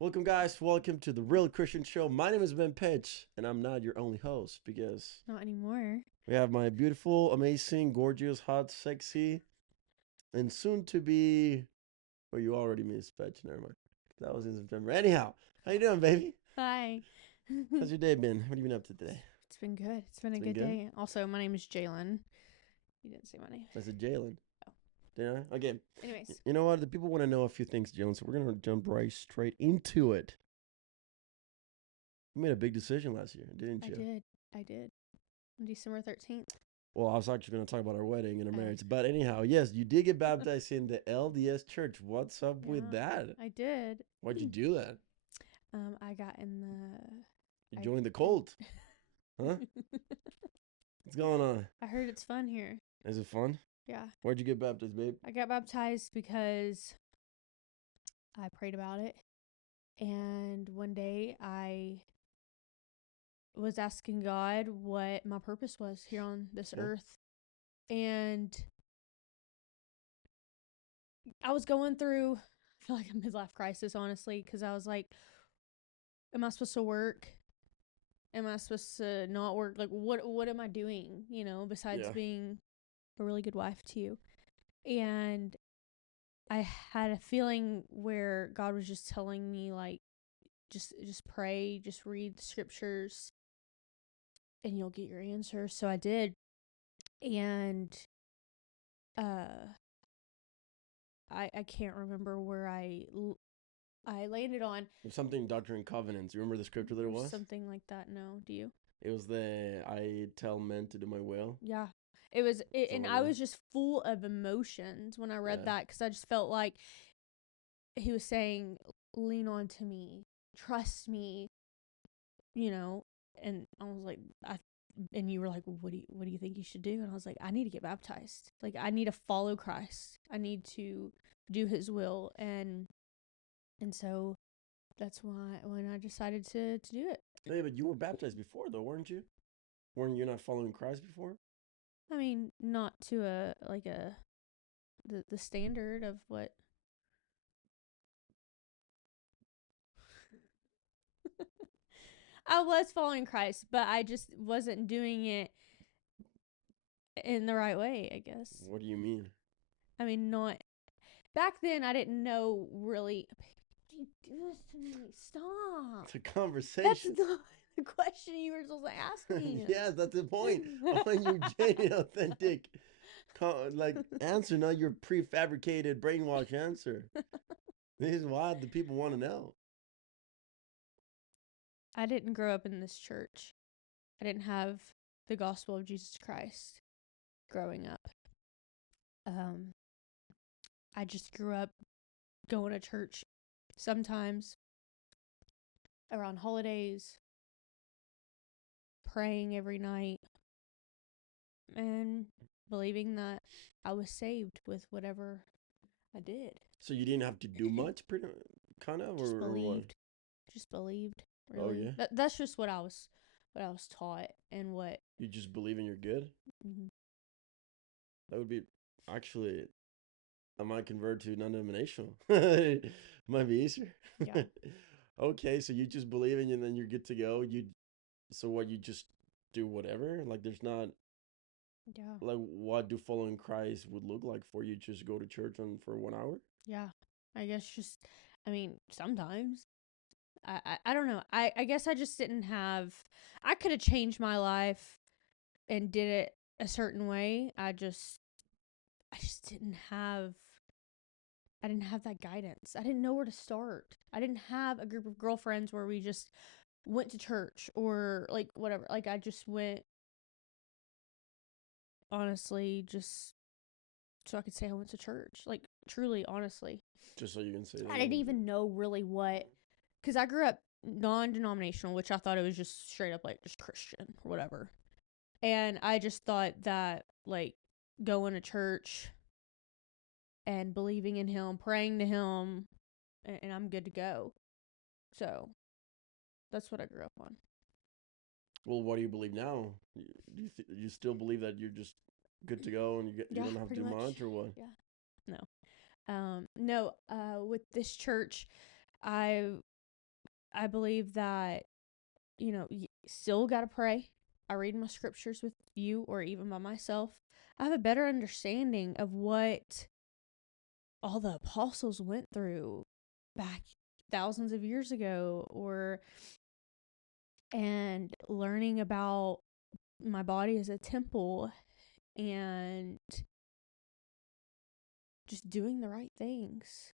Welcome, guys. Welcome to the Real Christian Show. My name is Ben Pitch, and I'm not your only host because Not anymore. we have my beautiful, amazing, gorgeous, hot, sexy, and soon to be. Well, you already missed Pitch. Never mind. That was in September. Anyhow, how you doing, baby? Hi. How's your day been? What have you been up to today? It's been good. It's been a It's been good good? day. Also, my name is Jalyn. You didn't say my name. I said Jalyn. Oh. Did I? Okay. Anyways. You know what? The people want to know a few things, Jalyn, so we're gonna jump right straight into it. You made a big decision last year, didn't you? I did. On December 13th. Well, I was actually going to talk about our wedding and our Oh. marriage. But anyhow, yes, you did get baptized in the LDS Church. What's up with Yeah, that? I did. Why'd you do that? I got in You I- joined the cult. Huh? What's going on? I heard it's fun here. Is it fun? Yeah. Where'd you get baptized, babe? I got baptized because I prayed about it. And one day I was asking God what my purpose was here on this Okay. earth. And I was going through, I feel like a midlife crisis, honestly, because I was like, am I supposed to work? Am I supposed to not work? Like, what am I doing, besides Yeah. being a really good wife to you? And I had a feeling where God was just telling me, like, just pray, just read the scriptures, and you'll get your answer. So I did. And I can't remember where I landed on. There's something Doctrine and Covenants. You remember the scripture that it was? Something like that. No, do you? It was the I tell men to do my will. Yeah. It was, and Something I like was just full of emotions when I read Yeah. that, because I just felt like he was saying, lean on to me, trust me, and I was like, and you were like, what do you think you should do? And I was like, I need to get baptized. Like, I need to follow Christ. I need to do his will. And so that's why when I decided to do it. Hey, but you were baptized before, though, weren't you? Weren't you not following Christ before? I mean, not to the standard of what. I was following Christ, but I just wasn't doing it in the right way, I guess. What do you mean? I mean, not back then. I didn't know really. You do this to me. Stop. It's a conversation. That's the question you were supposed to ask me. Yes, that's the point. I want you genuine, authentic, answer, not your prefabricated, brainwash answer. This is why the people want to know. I didn't grow up in this church. I didn't have the gospel of Jesus Christ growing up. I just grew up going to church sometimes around holidays, praying every night, and believing that I was saved with whatever I did. So you didn't have to do much, kind of, Just or what? believed. Just believed. Really. Oh yeah. That's just what I was taught, and what. You just believe in you're good. Mm-hmm. That would be actually. I might convert to non-denominational. Might be easier. Yeah. Okay, so you just believe in and then you're good to go. So what? You just do whatever. Like there's not. Yeah. Like what do following Christ would look like for you? Just go to church for 1 hour. Yeah. I guess I mean, sometimes. I don't know. I guess I just didn't have. I could have changed my life and did it a certain way. I just didn't have. I didn't have that guidance. I didn't know where to start. I didn't have a group of girlfriends where we just went to church or like whatever. Like I just went, honestly, just so I could say I went to church. Like truly, honestly. Just so you can say that. I didn't even know really what, because I grew up non-denominational, which I thought it was just straight up like just Christian or whatever. And I just thought that like going to church and believing in him, praying to him, and I'm good to go. So that's what I grew up on. Well, what do you believe now? You still believe that you're just good to go and you don't have to do much, or what? Yeah. No. No. With this church, I I believe that, still got to pray. I read my scriptures with you or even by myself. I have a better understanding of what all the apostles went through back thousands of years ago, and learning about my body as a temple and just doing the right things.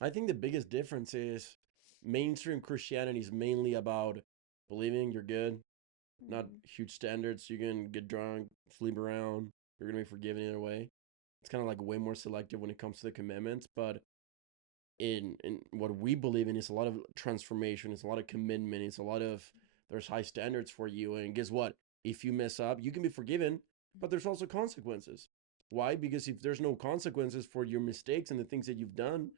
I think the biggest difference is mainstream Christianity is mainly about believing you're good, not huge standards. You can get drunk, sleep around. You're gonna be forgiven either way. It's kind of like way more selective when it comes to the commandments. But in what we believe in is a lot of transformation. It's a lot of commitment. It's a lot of there's high standards for you. And guess what? If you mess up, you can be forgiven, but there's also consequences. Why? Because if there's no consequences for your mistakes and the things that you've done,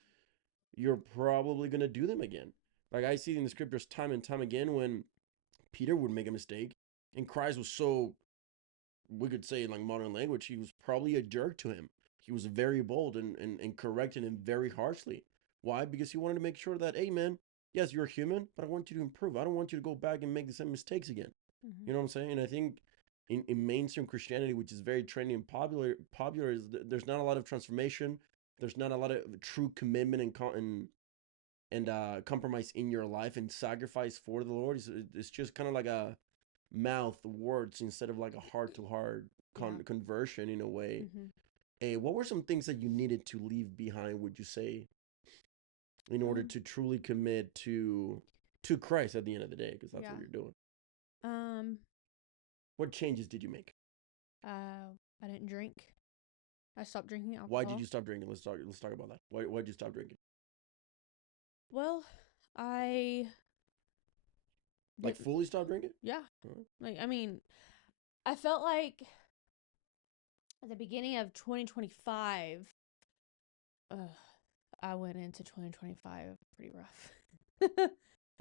you're probably gonna do them again. Like I see in the scriptures time and time again when Peter would make a mistake, and Christ was so, we could say in like modern language, he was probably a jerk to him. He was very bold and corrected him very harshly. Why? Because he wanted to make sure that, hey man, yes, you're human, but I want you to improve. I don't want you to go back and make the same mistakes again. Mm-hmm. You know what I'm saying? And I think in mainstream Christianity, which is very trendy and popular is there's not a lot of transformation. There's not a lot of true commitment and compromise in your life and sacrifice for the Lord. It's just kind of like a mouth words instead of like a heart to heart conversion in a way. Mm-hmm. Hey, what were some things that you needed to leave behind, would you say, in order to truly commit to Christ at the end of the day? Because that's what you're doing. What changes did you make? I didn't drink. I stopped drinking alcohol. Why did you stop drinking? Let's talk about that. Why did you stop drinking? Well, I like fully stop drinking? Yeah. Like, I mean, I felt like at the beginning of 2025, I went into 2025 pretty rough.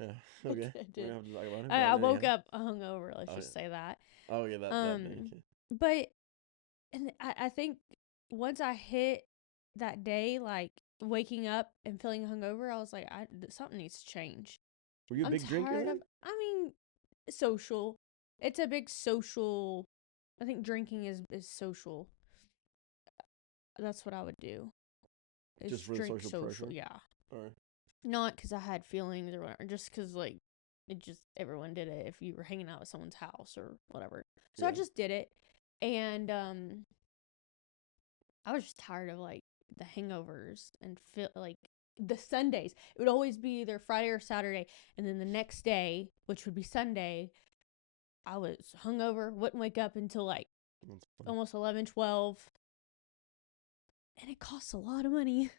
Yeah. Okay. I did. Have to talk about it, I woke up hungover. Let's just say that. Oh yeah, that but and I think once I hit that day, like waking up and feeling hungover, I was like, something needs to change. Were you a big drinker then? I mean, social. It's a big social. I think drinking is social. That's what I would do. Just for the social pressure? Yeah. All right. Not because I had feelings or whatever, just because like everyone did it if you were hanging out at someone's house or whatever. So I just did it, and I was just tired of like the hangovers and feel like the Sundays. It would always be either Friday or Saturday, and then the next day, which would be Sunday, I was hungover, wouldn't wake up until like almost 11, 12. And it costs a lot of money.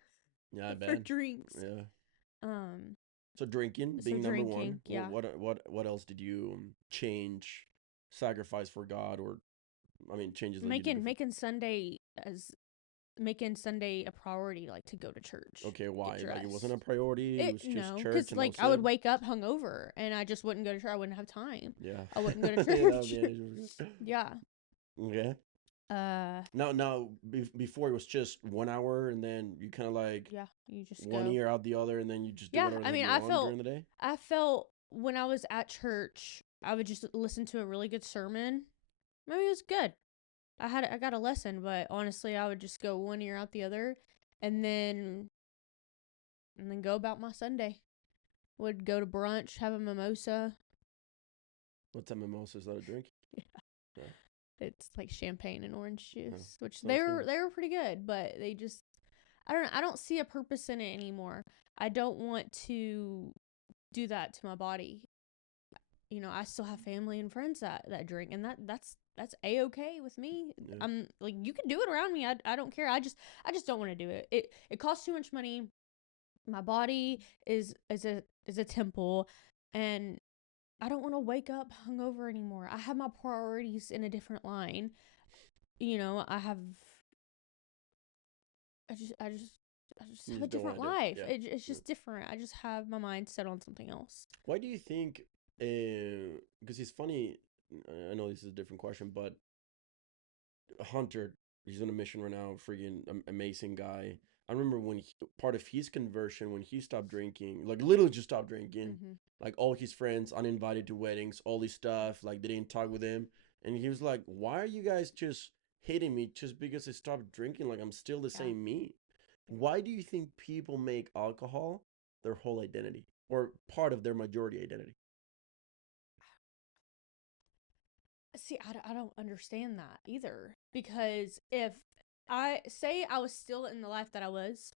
Yeah, I bet. For drinks. Yeah. So drinking being number one. Yeah. What else did you change, sacrifice for God, or changes that making Sunday a priority, like to go to church. Okay, why? Like it wasn't a priority. It was just church. Because like I would wake up hungover and I just wouldn't go to church. I wouldn't have time. Yeah. I wouldn't go to church. Yeah. Okay. Now, before it was just 1 hour, and then you kind of like you just one ear out the other, and then you just do whatever you want during the day. I felt when I was at church, I would just listen to a really good sermon. Maybe it was good. I got a lesson, but honestly, I would just go one ear out the other, and then go about my Sunday. Would go to brunch, have a mimosa. What's a mimosa? Is that a drink? Yeah. It's like champagne and orange juice, which they were pretty good, but they just I don't see a purpose in it anymore. I don't want to do that to my body. I still have family and friends that drink, and that's A-okay with me. Yeah. I'm like, you can do it around me. I don't care. I just don't want to do it. It costs too much money. My body is a temple, and I don't want to wake up hungover anymore. I have my priorities in a different line. I just have a different life. Yeah. It's just different. I just have my mind set on something else. Why do you think, because it's funny, I know this is a different question, but Hunter, he's on a mission right now, freaking amazing guy. I remember when part of his conversion, when he stopped drinking, like literally just stopped drinking, Mhm. like all his friends uninvited to weddings, all this stuff, like they didn't talk with him. And he was like, why are you guys just hating me just because I stopped drinking? Like I'm still the Yeah. same me. Why do you think people make alcohol their whole identity or part of their majority identity? See, I don't understand that either. Because if I say I was still in the life that I was,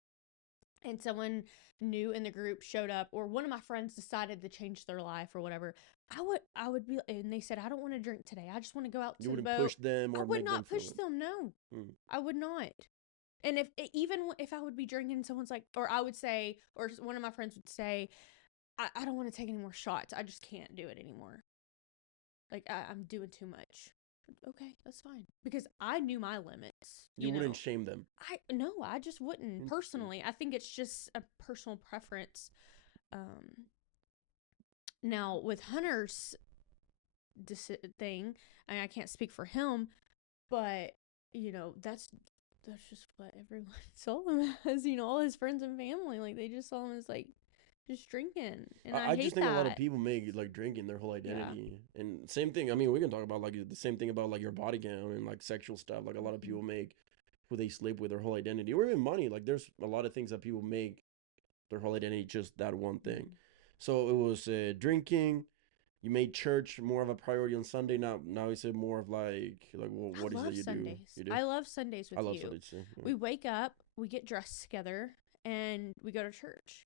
and someone new in the group showed up, or one of my friends decided to change their life or whatever, I would be, and they said, I don't want to drink today. I just want to go out You to the wouldn't boat. push them I or would make them not feel push it. them. No, Mm. I would not. And even if I would be drinking, someone's like, or I would say, or one of my friends would say, I don't want to take any more shots. I just can't do it anymore. Like I'm doing too much. Okay, that's fine. Because I knew my limits. You wouldn't shame them. I just wouldn't Interesting. personally. I think it's just a personal preference. Um, Now with Hunter's thing, I can't speak for him, but that's just what everyone saw him as. All his friends and family, like they just saw him as like just drinking, and I I just hate think a lot of that. people make like drinking their whole Yeah. identity. And same thing. I mean, we can talk about like the same thing about like your body count and like sexual stuff. Like a lot of Mhm. people make who they sleep with their whole identity, or even money. Like there's a lot of things that people make their whole identity just that one thing. Mhm. So it was drinking. You made church more of a priority on Sunday. Now is it more of like well, I what is it love you do? Sundays. You do? I love Sundays I with love you. Sundays too. Yeah. We wake up, we get dressed together, and we go to church.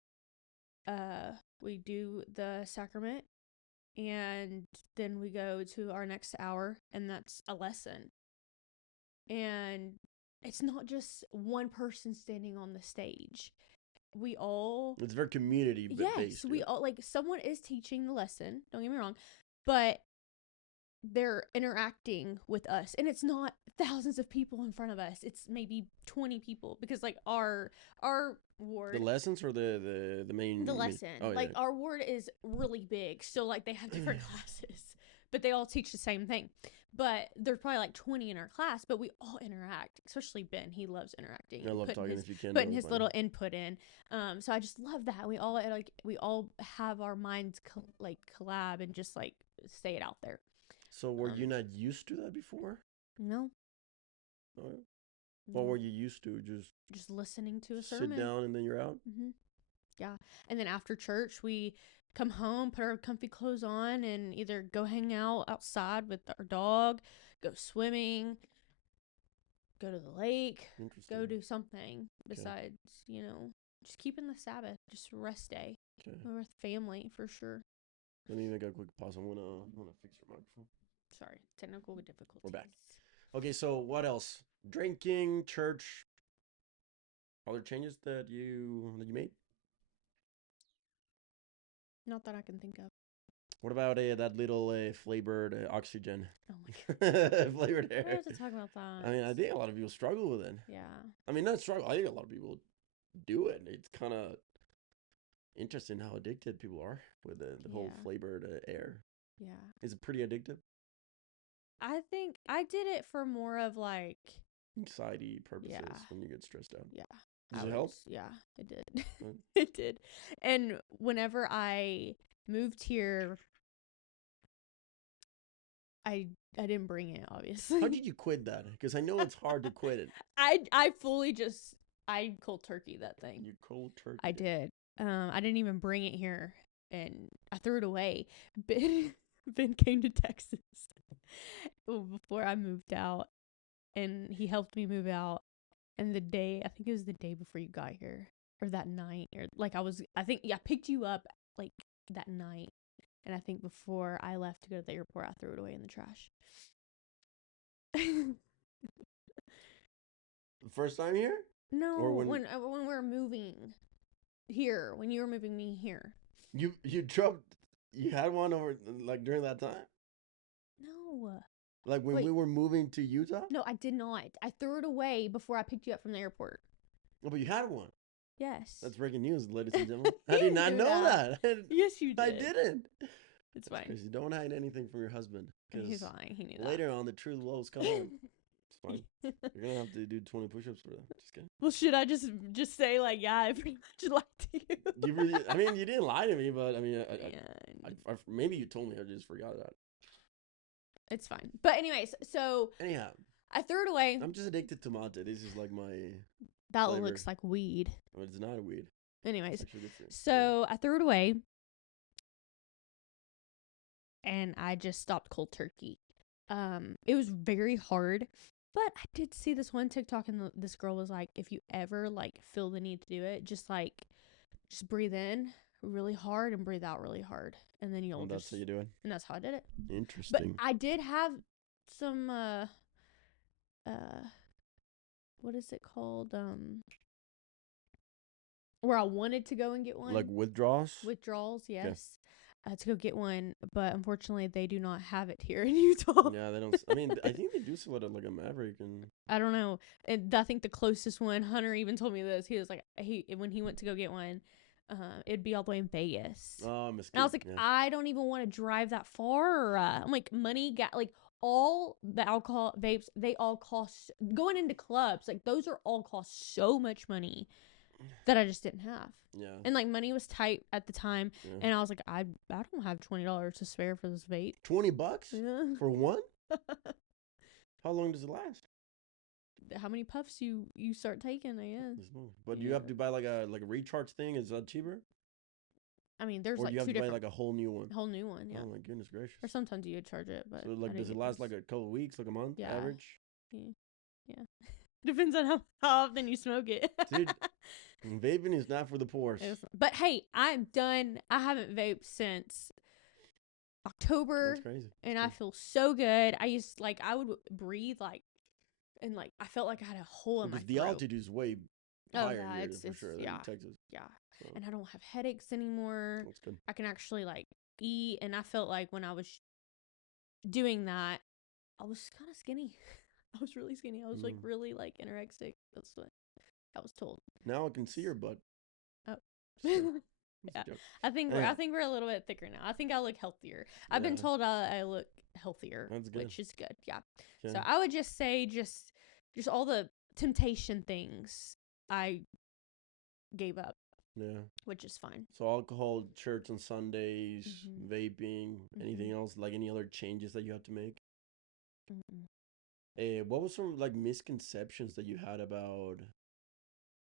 Uh, we do the sacrament, and then we go to our next hour, and that's a lesson. And it's not just one person standing on the stage. We all, It's very community yes, based. we Yeah. all, like, someone is teaching the lesson, don't get me wrong, but they're interacting with us, and it's not thousands of people in front of us. It's maybe 20 people, because like our The ward, lessons or the the main. lesson, Oh yeah. like our ward is really big, so like they have different classes, but they all teach the same thing. But there's probably like 20 in our class, but we all interact, especially Ben. He loves interacting I and love putting talking his if you can to putting his everybody. little input in. So I just love that. We all have our minds collab and just like say it out there. So were um you not used to that before? no. Oh, what No, were you used to? just listening to a Sit sermon. down and then you're out? hmm Yeah. And then after church, we come home, put our comfy clothes on, and either go hang out outside with our dog, go swimming, go to the lake, go Interesting. do something Okay. besides, just keeping the Sabbath, just rest day. Okay. We're with family for sure. Let me make a quick pause. I wanna fix your microphone. Sorry, technical We're back. difficulties. Okay, so what else? Drinking, church, other changes that you made? Not that I can think of. What about that little flavored oxygen? Oh my Flavored god. We air. have to talk about that. I mean, I think a lot of people struggle with it. Yeah. I mean, not struggle. I think a lot of people do it. It's kind of interesting how addicted people are with the whole Yeah. flavored air. Yeah. Is it pretty addictive? I think I did it for more of like, Anxiety purposes yeah, when you get stressed out. yeah. Does it help? Yeah, it did. Uh, It did. And whenever I moved here, I didn't bring it, How obviously. did you quit that? Because I know it's hard to quit it. I fully just I cold turkey that thing. You cold turkey. I did. I didn't even bring it here, and I threw it away. Ben came to Texas before I moved out, and he helped me move out. And I think it was the day before you got here, or that night, or like I think, yeah, I picked you up like that night. And I think before I left to go to the airport, I threw it away in the trash. The first time here? Or No, when when we were moving here, when you were moving me here. you dropped, you had one over like during that time? No. Like when we Wait, were moving to Utah? no, I did not. I threw it away before I picked you up from the airport. Oh, but you had one. Yes. That's breaking news, ladies and gentlemen. You I did didn't not do know that. that. Yes, you I did. didn't. It's That's fine. crazy. Don't hide anything from your husband, He's because lying. He knew later on the truth will always come out. that. fine. You're gonna have to do 20 push-ups for that. Just kidding. Well, should I just say like, yeah, I pretty much lied to you? You really, I mean, you didn't lie to me, but I mean, Yeah, maybe you told me. I just forgot that. it's fine. But anyways, so Anyhow, I threw it away. I'm just addicted to mate. This is like my. That flavor. looks like weed. Well, it's not a weed. Anyways, It's actually good for you. so I threw it away, and I just stopped cold turkey. It was very hard, but I did see this one TikTok, and this girl was like, if you ever like feel the need to do it, just breathe in really hard and breathe out really hard, and then you'll. And that's how you do it. And that's how I did it. Interesting. But I did have some what is it called? Where I wanted to go and get one. Like withdrawals? Withdrawals, yes. To go get one, but unfortunately they do not have it here in Utah. Yeah, they don't. I mean, I think they do sell it at like a Maverick and. I don't know. And I think the closest one, Hunter even told me this. He was like, when he went to go get one, it'd be all the way in Vegas. Oh, and I was like, yeah. I don't even want to drive that far. I'm like, all the alcohol vapes, they all cost, going into clubs, like those are all cost so much money that I just didn't have. Yeah. And like money was tight at the time, Yeah. and I was like, I don't have $20 to spare for this vape. $20 Yeah. for one? How long does it last? How many puffs you start taking, I guess. But do you have to buy like a recharge thing? Is that cheaper? I mean, there's or like do you have two to buy different, like a whole new one? whole new one, yeah. Oh my goodness gracious! Or sometimes you would charge it, but So like, does it last like a couple of weeks, like a month, Yeah. average? Yeah. Depends on how often you smoke it. Dude, vaping is not for the poor. But hey, I'm done. I haven't vaped since October. That's crazy. And I feel so good. I would breathe and I felt like I had a hole in my throat. The altitude is way higher here it's for sure than yeah, Texas. Yeah. So. And I don't have headaches anymore. That's good. I can actually eat, and I felt like when I was doing that, I was kind of skinny. I was really skinny. I was really anorexic. That's what I was told. Now I can see your butt. Oh. Yeah. I think we're a little bit thicker now. I think I look healthier. I've been told I look healthier, That's good. which is good. Yeah. Okay. So I would just say just all the temptation things I gave up. Yeah. Which is fine. So alcohol, church on Sundays, vaping, anything else, like any other changes that you have to make? What was some misconceptions that you had about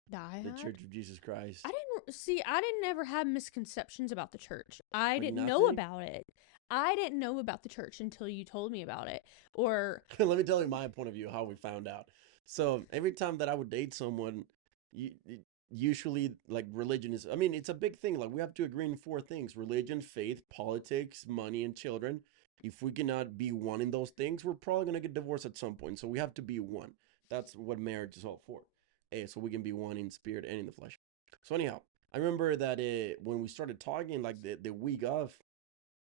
the Church of Jesus Christ? I didn't ever have misconceptions about the church. I didn't know nothing? about it. I didn't know about the church until you told me about it. Or let me tell you my point of view, how we found out. So every time that I would date someone, usually religion is, I mean, it's a big thing. Like we have to agree on 4 things: religion, faith, politics, money, and children. If we cannot be one in those things, we're probably going to get divorced at some point. So we have to be one. That's what marriage is all for. So we can be one in spirit and in the flesh. So anyhow, I remember that when we started talking, the week of,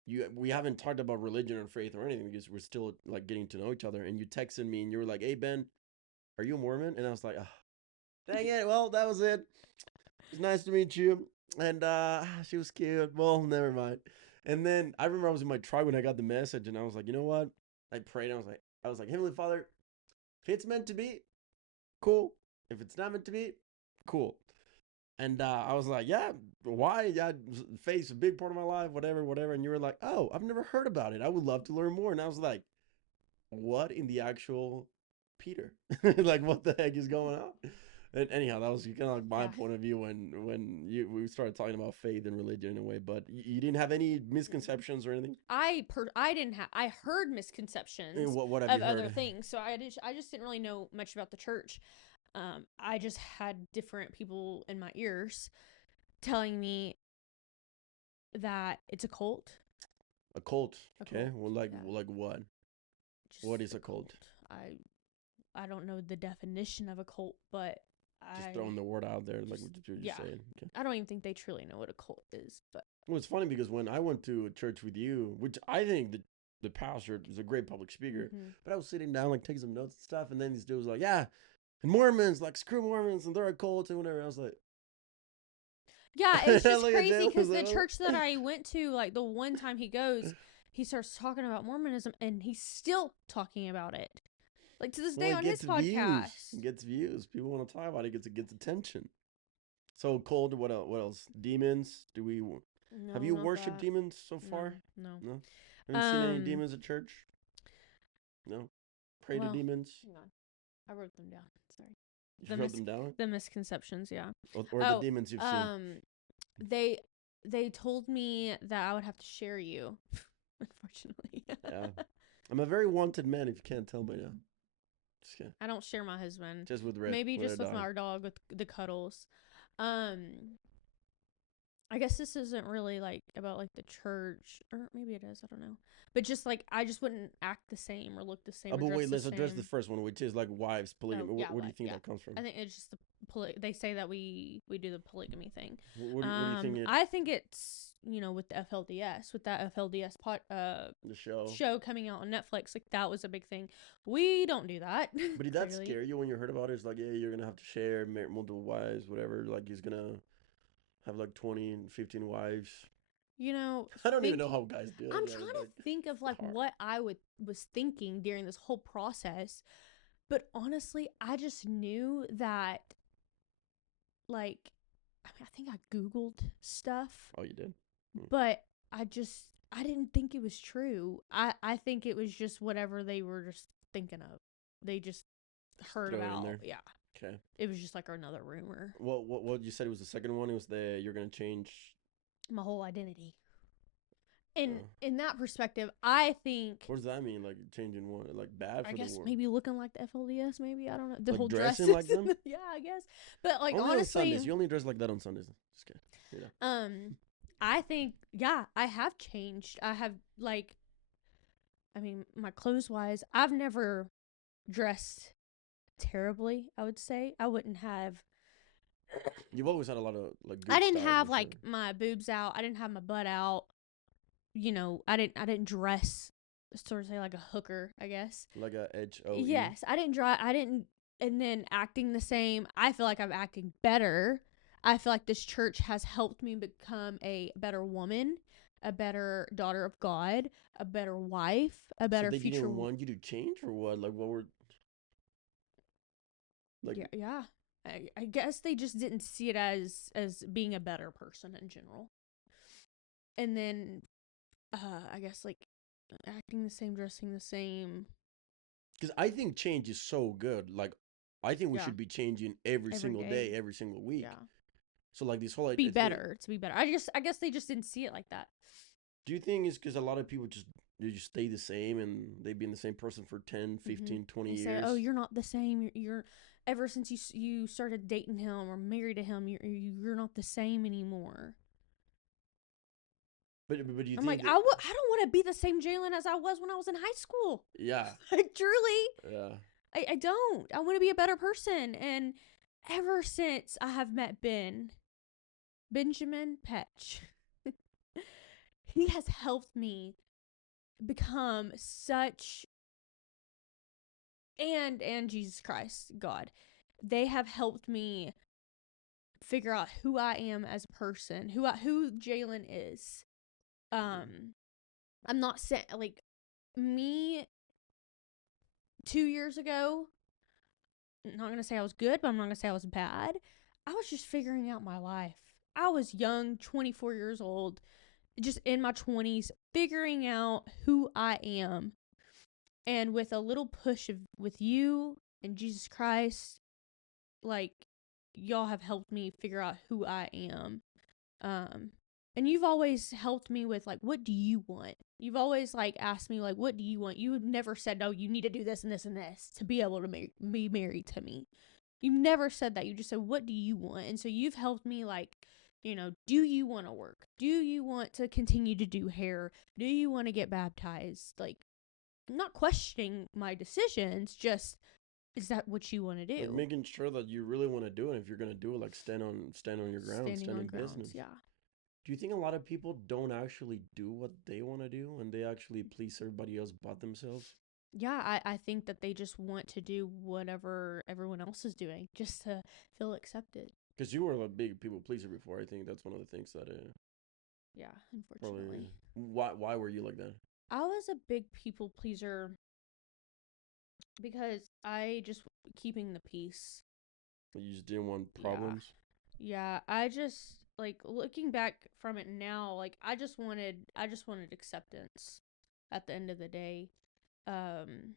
we haven't talked about religion or faith or anything because we're still getting to know each other. And you texted me and you were like, "Hey Ben, are you a Mormon?" And I was like, "Dang it! Well, that was it. It's nice to meet you." And she was cute. Well, never mind. And then I remember I was in my tribe when I got the message, and I was like, you know what? I prayed. And I was like, Heavenly Father, if it's meant to be, cool. If it's not meant to be, cool. And I was like, yeah, why? Yeah, faith's a big part of my life, whatever. And you were like, oh, I've never heard about it. I would love to learn more. And I was like, what in the actual Peter? What the heck is going on? And anyhow, that was kind of my point of view when we started talking about faith and religion in a way. But you didn't have any misconceptions or anything? I didn't have. I heard misconceptions what have of you heard? Other things. So I just didn't really know much about the church. I just had different people in my ears telling me that it's a cult. A cult. Okay. Cult. Well, what? What is a cult? I don't know the definition of a cult, but just throwing the word out there, what you're just saying. Okay. I don't even think they truly know what a cult is. But well, it's funny because when I went to a church with you, which I think the pastor was a great public speaker, but I was sitting down taking some notes and stuff, and then these dudes was like, yeah, and Mormons, screw Mormons, and they're a cult and whatever. I was like, yeah, it's just crazy because the church that I went to, the one time he goes, he starts talking about Mormonism, and he's still talking about it. Like to this Well, day it on his gets views. podcast. It gets views. People want to talk about it. It gets attention. So cold. What else? What else? Demons. Have No, you not worshipped that. demons so No, far? no. No. Haven't seen any Um, demons at church? No. Pray to well, demons. hang on. I wrote them down. Sorry. You wrote them down, The misconceptions, yeah. or the demons you've seen. They told me that I would have to share you, unfortunately. Yeah. I'm a very wanted man. If you can't tell by now. Just kidding. I don't share my husband. Just with Red. Maybe with just our with dog. our dog with the cuddles. I guess this isn't really like about like the church, or maybe it is. I don't know. But just like I just wouldn't act the same or look the same. Oh, or but dress wait, the let's address same. the first one, which is like wives polygamy. Oh, yeah, Where do you think that comes from? I think it's just the they say that we do the polygamy thing. What do you think? I think it's with the FLDS, with that FLDS The show coming out on Netflix, like that was a big thing. We don't do that. But did that scare you when you heard about it? It's like, yeah, you're gonna have to share multiple wives, whatever. Like he's gonna have like 20 and 15 wives. I don't even know how guys do it. I'm trying to think of like what I was thinking during this whole process, but honestly, I just knew that, like, I think I Googled stuff. Oh, you did? But I didn't think it was true. I think it was just whatever they were just thinking of. They just heard about. Yeah. Okay. It was just like another rumor. What you said was the second one? It was you're gonna change my whole identity. And in that perspective, I think. What does that mean? Like changing what? Like bad for I guess the world? maybe looking like the FLDS. Maybe I don't know. The like whole dressing dresses. like them. Yeah, I guess. But like only honestly, on Sundays. You only dress like that on Sundays. Just kidding. I think I have changed. I have my clothes wise, I've never dressed terribly. I would say I wouldn't have. You've always had a lot of like. Good I didn't have like my boobs out. I didn't have my butt out. I didn't dress sort of say like a hooker, I guess. Like a HOE. Yes, I didn't. And then acting the same. I feel like I'm acting better. I feel like this church has helped me become a better woman, a better daughter of God, a better wife, a better they future. didn't want you to change or what? Like what were? Like yeah. I guess they just didn't see it as being a better person in general. And then, I guess like acting the same, dressing the same. Because I think change is so good. Like, I think we should be changing every single day, every single week. Yeah. So like this whole to be better. I guess they just didn't see it like that. Do you think it's because a lot of people just stay the same and they've been the same person for 10, 15, 20 years? Say, oh, you're not the same. You're ever since you started dating him or married to him, you're not the same anymore. But do you I'm think like, I don't want to be the same Jalyn as I was when I was in high school. Yeah. Like, truly. Yeah. I don't. I want to be a better person. And ever since I have met Benjamin Petch, he has helped me become such, and Jesus Christ, God, they have helped me figure out who I am as a person, who Jalyn is. I'm not saying like me 2 years ago. I'm not gonna say I was good, but I'm not gonna say I was bad. I was just figuring out my life. I was young, 24 years old, just in my 20s, figuring out who I am. And with a little push with you and Jesus Christ, like, y'all have helped me figure out who I am. And you've always helped me with, like, what do you want? You've always, like, asked me, like, what do you want? You never said, no, you need to do this and this and this to be able to be married to me. You never said that. You just said, what do you want? And so you've helped me, like, do you want to work? Do you want to continue to do hair? Do you want to get baptized? Like, not questioning my decisions, just, is that what you want to do? Like making sure that you really want to do it. If you're going to do it, like stand on your ground, stand in business. Yeah. Do you think a lot of people don't actually do what they want to do and they actually please everybody else but themselves? Yeah, I think that they just want to do whatever everyone else is doing just to feel accepted. Because you were a big people pleaser before. I think that's one of the things that... yeah, unfortunately. Why were you like that? I was a big people pleaser because I just keeping the peace. You just didn't want Yeah. problems. Yeah, I just like looking back from it now, like I just wanted acceptance at the end of the day. Um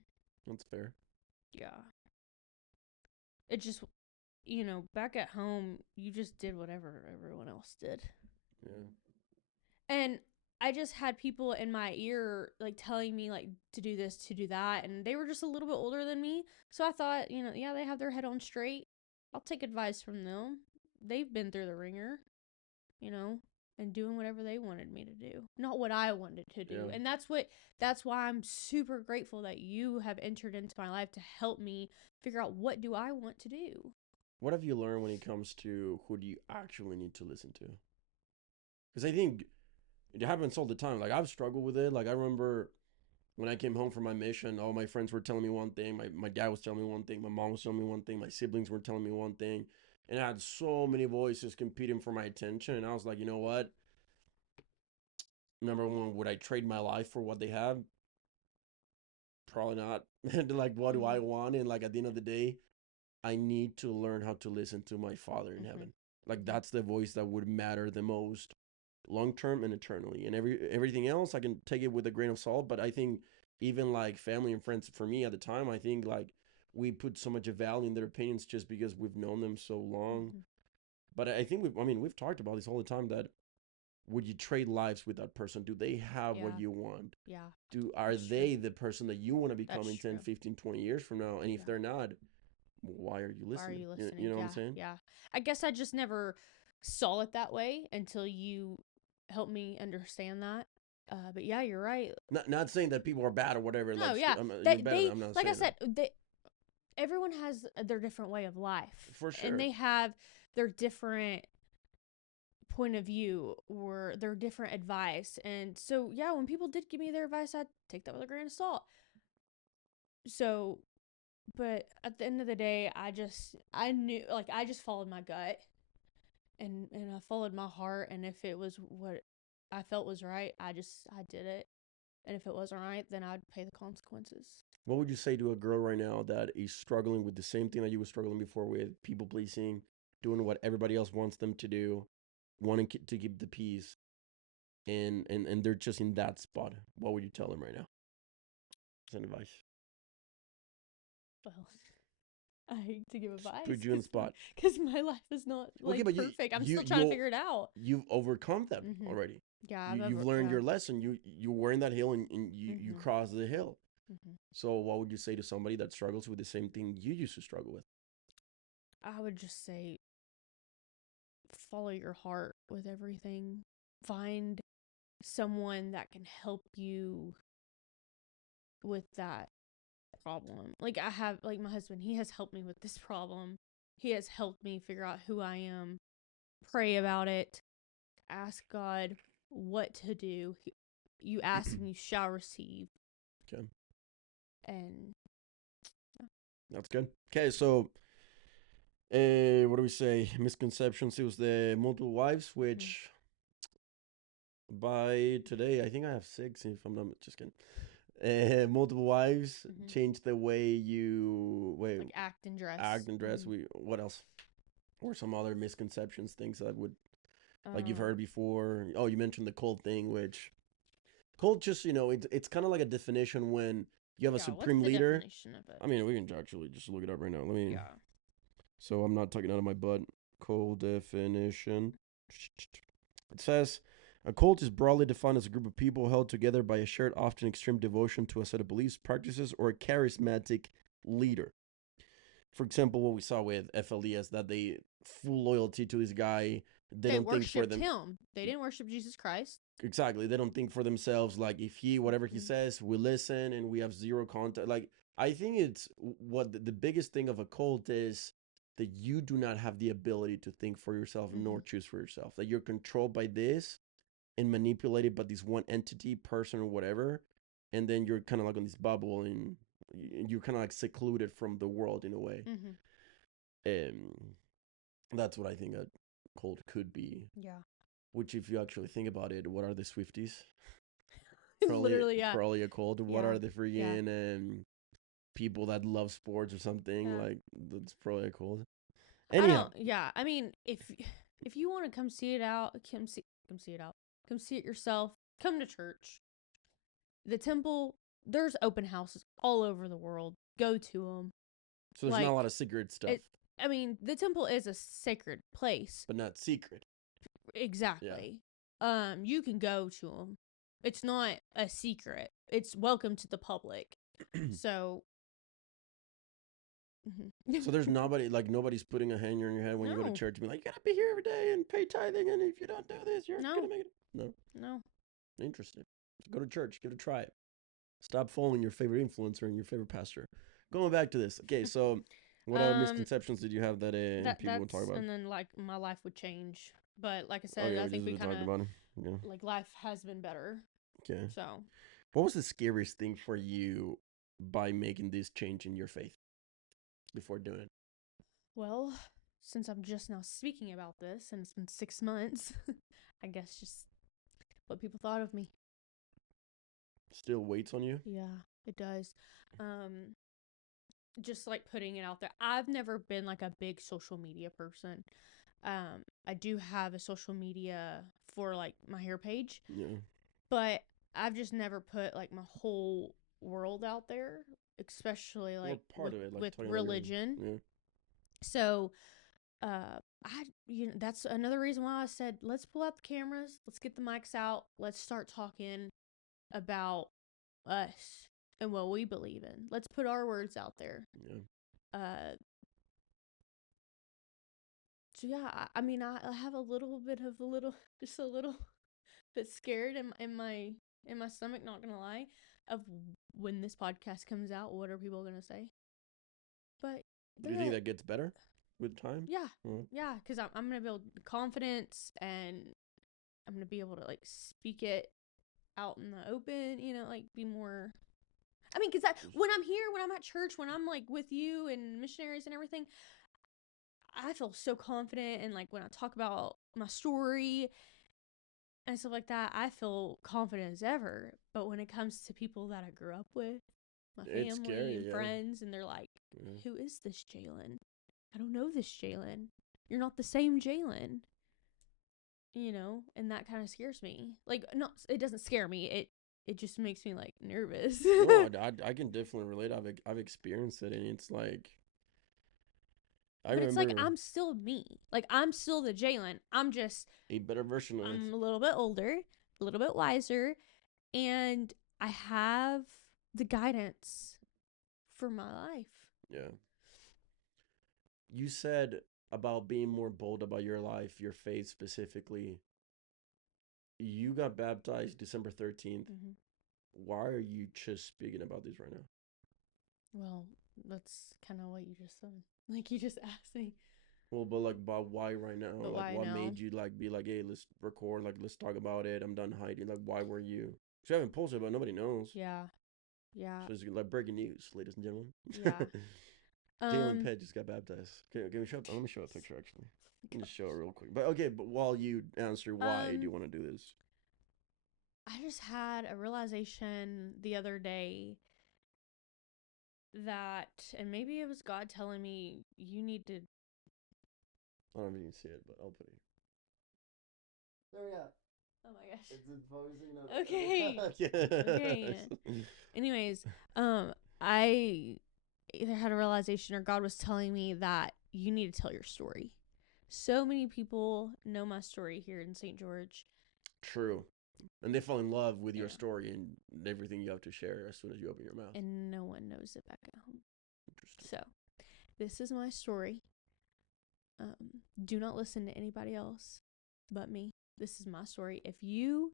That's fair. yeah. It just back at home, you just did whatever everyone else did. Yeah. And I just had people in my ear like telling me like to do this, to do that, and they were just a little bit older than me. So I thought, yeah, they have their head on straight. I'll take advice from them. They've been through the ringer, you know, and doing whatever they wanted me to do, not what I wanted to do. Yeah. And that's why I'm super grateful that you have entered into my life to help me figure out what do I want to do. What have you learned when it comes to who do you actually need to listen to? Because I think it happens all the time. Like, I've struggled with it. Like, I remember when I came home from my mission, all my friends were telling me one thing. My dad was telling me one thing. My mom was telling me one thing. My siblings were telling me one thing. And I had so many voices competing for my attention. And I was like, you know what? Number one, would I trade my life for what they have? Probably not. Like, what do Mm-hmm. I want? And like, at the end of the day, I need to learn how to listen to my Father in Mm-hmm. heaven. Like, Mm-hmm. that's the voice that would matter the most, long term and eternally. And everything else, I can take it with a grain of salt. But I think even like family and friends, for me at the time, I think like we put so much value in their opinions just because we've known them so long. Mm-hmm. But I think we've talked about this all the time, that would you trade lives with that person? Do they have what Yeah. you want? Yeah. Are That's true. they the person that you want to become That's in 10, true. 15, 20 years from now? And if Yeah. they're not, why are you Why are listening? you You listening? know what I'm Yeah. saying? Yeah. I guess I just never saw it that way until you helped me understand that. But yeah, you're right. Not saying that people are bad or whatever. No, Like, yeah. you're better than They I'm not like I saying that. said, everyone has their different way of life, For and sure. they have their different point of view or their different advice. And so, yeah, when people did give me their advice, I'd take that with a grain of salt. So, but at the end of the day, I knew, like, I just followed my gut, and I followed my heart. And if it was what I felt was right, I did it. And if it wasn't right, then I'd pay the consequences. What would you say to a girl right now that is struggling with the same thing that you were struggling before with, people pleasing, doing what everybody else wants them to do, wanting to keep the peace, and they're just in that spot? What would you tell them right now? As an advice. Well, I hate to give Just advice put you in the spot. because my life is not Okay, like but perfect. I'm still trying to figure it out. you've overcome them Mm-hmm. already. Yeah, You've learned yeah. your lesson. You were in that hill, and you Mm-hmm. crossed the hill. Mm-hmm. So what would you say to somebody that struggles with the same thing you used to struggle with? I would just say follow your heart with everything. Find someone that can help you with that problem. Like I have like my husband, he has helped me with this problem. He has helped me figure out who I am, pray about it, ask God what to do. You ask and you shall receive. Okay, And that's good. Okay, so what do we say? Misconceptions. It was the multiple wives, mm-hmm. which by today I think I have six. If I'm not just kidding. Multiple wives Mm-hmm. change the way you Like act and dress. act and dress. Mm-hmm. We what else? Or some other misconceptions, things that would like you've Um, heard before. Oh, you mentioned the cult thing, which cult just it's kind of like a definition when you have a yeah, what's supreme the leader. definition of it? I mean, we can actually just look it up right now. Let me. Yeah. So I'm not talking out of my butt. Cult definition. It says a cult is broadly defined as a group of people held together by a shared, often extreme devotion to a set of beliefs, practices, or a charismatic leader. For example, what we saw with FLDS, that they full loyalty to this guy. They They don't think for worshipped them. him. They didn't worship Jesus Christ. Exactly. They don't think for themselves. Like if whatever he Mm-mm. says, we listen and we have zero contact. Like I think it's what the biggest thing of a cult is that you do not have the ability to think for yourself Mm-hmm. nor choose for yourself. That you're controlled by this and manipulated by this one entity, person, or whatever. And then you're kind of like on this bubble and you're kind of like secluded from the world in a way. Mm-hmm. And that's what I think a cult could be. Yeah. Which, if you actually think about it, what are the Swifties? Literally, yeah. Probably a cult. What Yeah. are the Yeah. freaking people that love sports or something. Yeah. Like that's probably cool. I Anyhow, don't. Yeah, I mean, if you want to come see it out, come see it out. Come see it yourself. Come to church. The temple. There's open houses all over the world. Go to them. so there's not a lot of secret stuff, I mean, the temple is a sacred place. but not secret. Exactly. You can go to them. It's not a secret. It's welcome to the public. So. So there's nobody's putting a hanger on your head when you go to No. church and be like, you gotta be here every day and pay tithing, and if you don't do this, you're No. gonna make it. No. No. Interesting. Go to church. Give it a try. Stop following your favorite influencer and your favorite pastor. Going back to this. Okay, so what other misconceptions did you have that people would talk about? And then like my life would change. But like I said, Okay, I think we kind talked of about it. Yeah. like life has been better. Okay. So What was the scariest thing for you by making this change in your faith before doing it? well, since I'm just now speaking about this and it's been 6 months, I guess just what people thought of me. Still weights on you? Yeah, it does. Just like putting it out there. I've never been like a big social media person. I do have a social media for like my hair page. Yeah. But I've just never put like my whole world out there, especially like part of it, like with talking about your- religion. Yeah. So, that's another reason why I said let's pull out the cameras, let's get the mics out, let's start talking about us and what we believe in. Let's put our words out there. Yeah. So yeah, I mean, I have a little bit of just a little bit scared in my stomach. Not gonna lie, of when this podcast comes out, what are people gonna say? But Do you think that gets better with time? yeah, Mm-hmm. yeah, because I'm gonna build confidence and I'm gonna be able to like speak it out in the open. You know, like be more. I mean, because when I'm here, when I'm at church, when I'm like with you and missionaries and everything, I feel so confident. And like when I talk about my story and stuff like that, I feel confident as ever. But when it comes to people that I grew up with, my family scary, and yeah. friends, and they're like, Yeah. who is this Jalyn? I don't know this Jalyn. You're not the same Jalyn. You know, and that kind of scares me. Like, not, it doesn't scare me. It just makes me like nervous. No, I can definitely relate. I've experienced it, and it's like But it's like I'm still me. Like I'm still the Jalyn. I'm just a better version of it. I'm a little bit older, a little bit wiser, and I have the guidance for my life. Yeah. You said about being more bold about your life, your faith specifically. You got baptized December 13th. Mm-hmm. Why are you just speaking about this right now? Well, that's kind of what you just said. Like you just asked me. Well, but like, but why right now? But like, why what now? made you like be like, hey, let's record, like, let's talk about it. I'm done hiding. Like, why were you? Because you haven't posted, but nobody knows. Yeah. Yeah. So it's like breaking news, ladies and gentlemen. Yeah. Jalyn Pett just got baptized. Okay, let me show a picture actually. Let me just show it real quick. But okay, but while you answer why do you want to do this? I just had a realization the other day that, and maybe it was God telling me, you need to. I don't even see it, but I'll put it here. There we go. Oh my gosh. It's focusing on. Okay. Yes. Okay. Anyways, I either had a realization or God was telling me that you need to tell your story. So many people know my story here in St. George. True. And they fall in love with your Yeah. story and everything you have to share as soon as you open your mouth. And no one knows it back at home. Interesting. So, this is my story. Do not listen to anybody else but me. This is my story. If you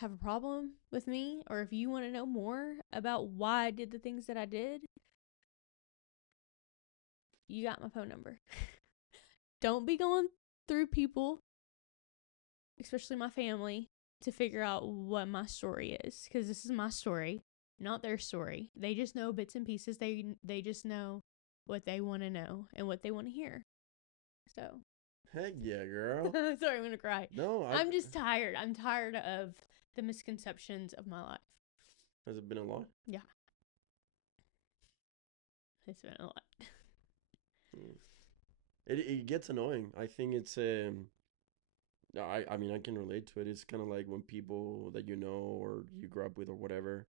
have a problem with me, or if you want to know more about why I did the things that I did, you got my phone number. Don't be going through people, especially my family, to figure out what my story is, because this is my story, not their story. They just know bits and pieces. They just know what they want to know and what they want to hear. So, Heck yeah, girl. sorry, I'm gonna cry. No, I'm just tired. I'm tired of the misconceptions of my life. Has it been a lot? Yeah. It's been a lot. It gets annoying. I think it's I mean I can relate to it. It's kind of like when people that you know or you grew up with or whatever.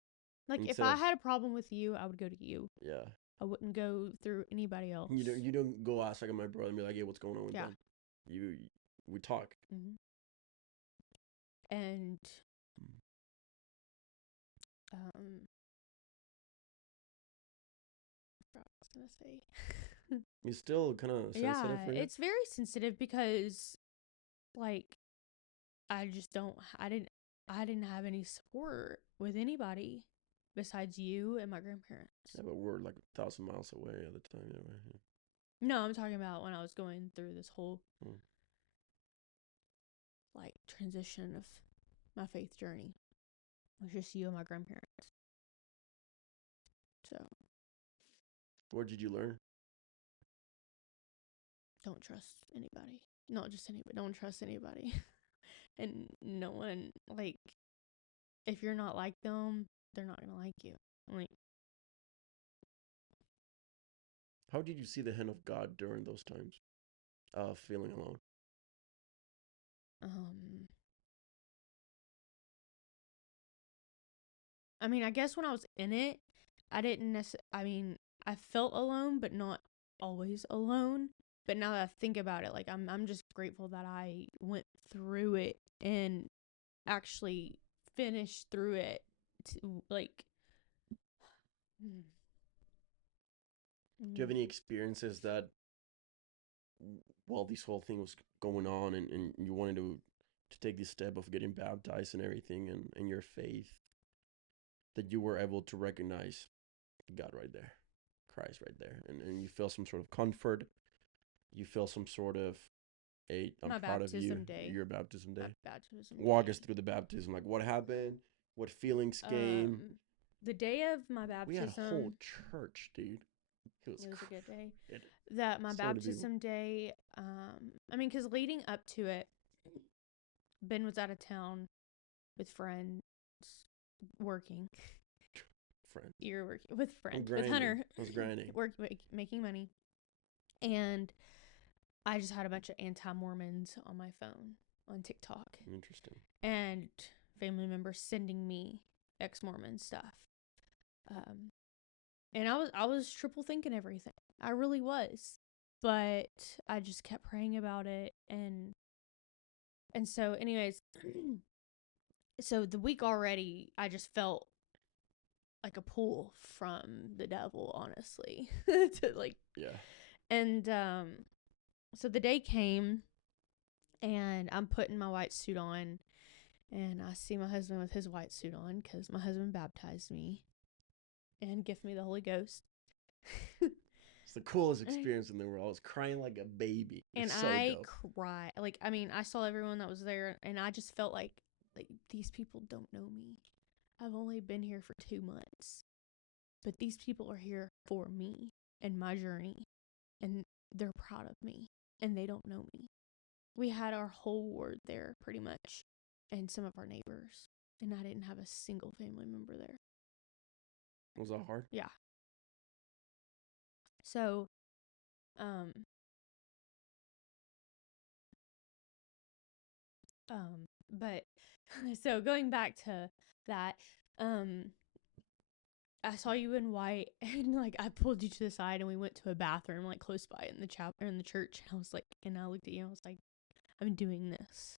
Like, if Instead I of had a problem with you, I would go to you. yeah, I wouldn't go through anybody else. you don't go ask like my brother and be like, hey, what's going on with Yeah. Ben? We talk. Mm-hmm. And I forgot what I was gonna say. You still kind of sensitive Yeah, for you? it's very sensitive because, like, I just don't. I didn't have any support with anybody besides you and my grandparents. Yeah, but we're like 1,000 miles away at the time. Yeah. No, I'm talking about when I was going through this whole Hmm. like transition of my faith journey. It was just you and my grandparents. So What did you learn? don't trust anybody. Not just anybody. Don't trust anybody. And no one, like, if you're not like them, they're not gonna like you. Like, How did you see the hand of God during those times of feeling alone? I mean, I guess when I was in it, I didn't necessarily, I mean, I felt alone, but not always alone. But now that I think about it, like, I'm just grateful that I went through it and actually finished through it. Like, Do you have any experiences that while this whole thing was going on and you wanted to take this step of getting baptized and everything and your faith that you were able to recognize God right there, Christ right there, and you feel some sort of comfort, you feel some sort of I'm my proud of you, baptism day. your baptism day. My baptism Walk day. us through the baptism, like what happened, what feelings came. The day of my We had a whole baptism, church, dude. It was a good day. it, That my so many people. baptism day, I mean, because leading up to it, Ben was out of town with friends, working. Friend. You're working with friends, with grinding. Hunter. I was grinding. Making money. And I just had a bunch of anti-Mormons on my phone on TikTok. Interesting. And family members sending me ex-Mormon stuff. And I was triple thinking everything. I really was. But I just kept praying about it and so anyways, so the week already I just felt like a pull from the devil, honestly. To like Yeah. And so the day came and I'm putting my white suit on and I see my husband with his white suit on because my husband baptized me and gifted me the Holy Ghost. It's the coolest experience in the world. I was crying like a baby. And so I dope. cried. Like, I mean, I saw everyone that was there and I just felt like these people don't know me. I've only been here for 2 months. But these people are here for me and my journey. And they're proud of me. And they don't know me. We had our whole ward there pretty much. And some of our neighbors. And I didn't have a single family member there. Was that hard? Yeah. So, but so going back to that, I saw you in white and like I pulled you to the side and we went to a bathroom like close by in the chapel in the church and I was like, and I looked at you and I was like, I'm doing this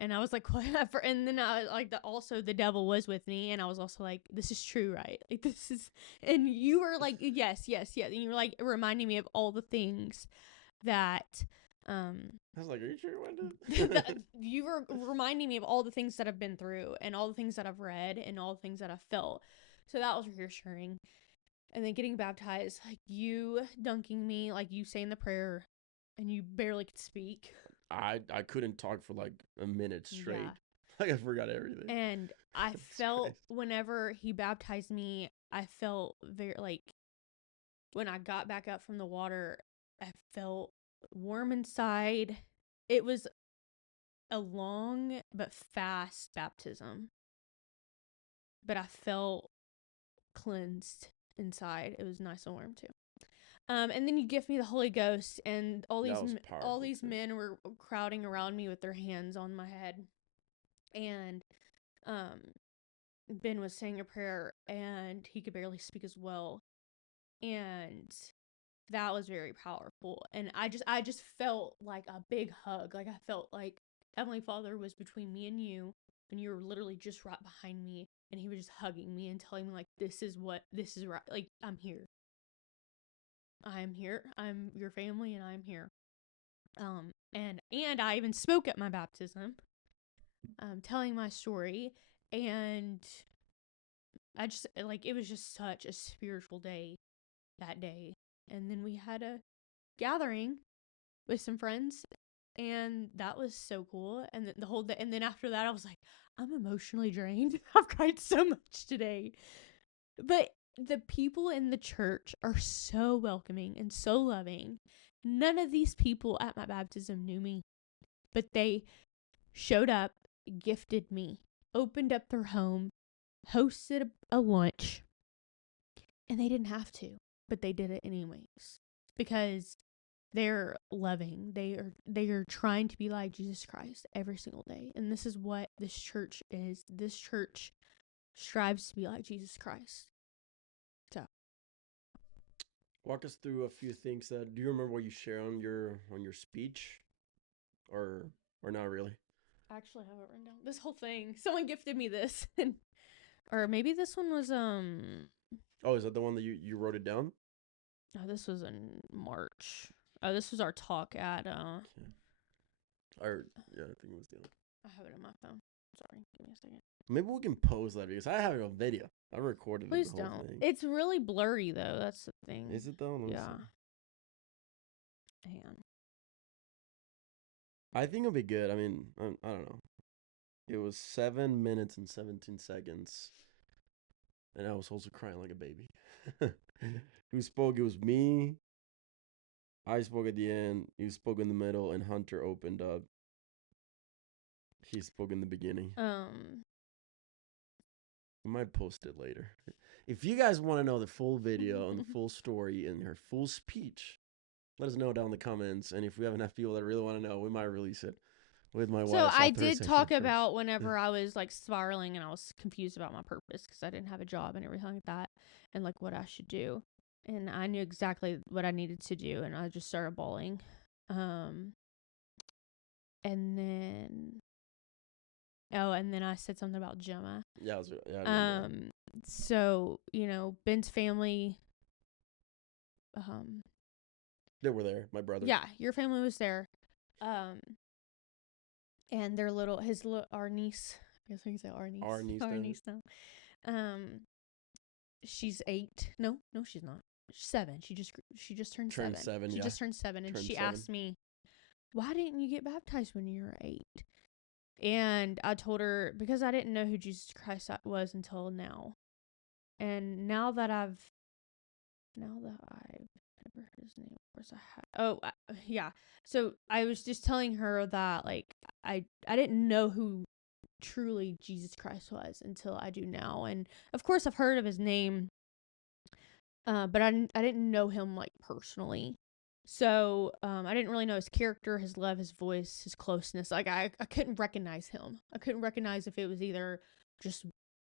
and I was like, what? And then I like also the devil was with me and I was also like, this is true, right? Like this is, and you were like, yes, and you were like reminding me of all the things that I was like, are you sure you want to? you were reminding me of all the things that I've been through and all the things that I've read and all the things that I've felt. So that was reassuring. And then getting baptized, like you dunking me, like you saying the prayer and you barely could speak. I couldn't talk for like a minute straight. Yeah. Like I forgot everything. And I felt whenever he baptized me, I felt very like when I got back up from the water, I felt warm inside. It was a long but fast baptism. But I felt cleansed inside. It was nice and warm too. And then you gift me the Holy Ghost, and all these men were crowding around me with their hands on my head, and Ben was saying a prayer, and he could barely speak as well, and that was very powerful. And I just felt like a big hug. Like, I felt like Heavenly Father was between me and you were literally just right behind me, and he was just hugging me and telling me, like, this is right. Like, I'm here. I'm here. I'm your family, and I'm here. And I even spoke at my baptism, telling my story, and I just, like, it was just such a spiritual day that day. And then we had a gathering with some friends, and that was so cool. And the whole day, and then after that, I was like, I'm emotionally drained. I've cried so much today. But the people in the church are so welcoming and so loving. None of these people at my baptism knew me, but they showed up, gifted me, opened up their home, hosted a lunch, and they didn't have to, but they did it anyways because they're loving. They are trying to be like Jesus Christ every single day. And this is what this church is. This church strives to be like Jesus Christ. So walk us through a few things that. Do you remember what you shared on your speech, or not really? I actually have it written down. This whole thing. Someone gifted me this, or maybe this one was Oh, is that the one that you wrote it down? Oh, this was in March. Oh, this was our talk at Okay. Or yeah, I think it was the other. I have it in my phone. Sorry, give me a second. Maybe we can post that because I have it on video. I recorded Please the whole don't. thing. It's really blurry though. That's the thing. Is it though? Let me Yeah. see. Hang on. I think it'll be good. I mean, I don't know. It was 7 minutes and 17 seconds, and I was also crying like a baby. Who spoke? It was me. I spoke at the end. You spoke in the middle, and Hunter opened up. He spoke in the beginning. We might post it later. If you guys want to know the full video and the full story and her full speech, let us know down in the comments. And if we have enough people that really want to know, we might release it with my wife's So I did authorization talk first. about whenever I was like spiraling and I was confused about my purpose because I didn't have a job and everything like that, and like what I should do. And I knew exactly what I needed to do, and I just started bawling. And then I said something about Gemma. Yeah, I remember that. So, Ben's family, They were there, my brother. yeah, your family was there. And their our niece, I guess we can say our niece. Our niece now. She's 8. No, she's not. She's 7. She just turned 7. She just turned 7, and she asked me, "Why didn't you get baptized when you were 8?" And I told her because I didn't know who Jesus Christ was until now. And now that I've never heard his name, of course I have. Oh, yeah. So I was just telling her that like I didn't know who truly Jesus Christ was until I do now. And of course I've heard of his name, but I didn't know him like personally. So I didn't really know his character, his love, his voice, his closeness. Like I couldn't recognize him. I couldn't recognize if it was either just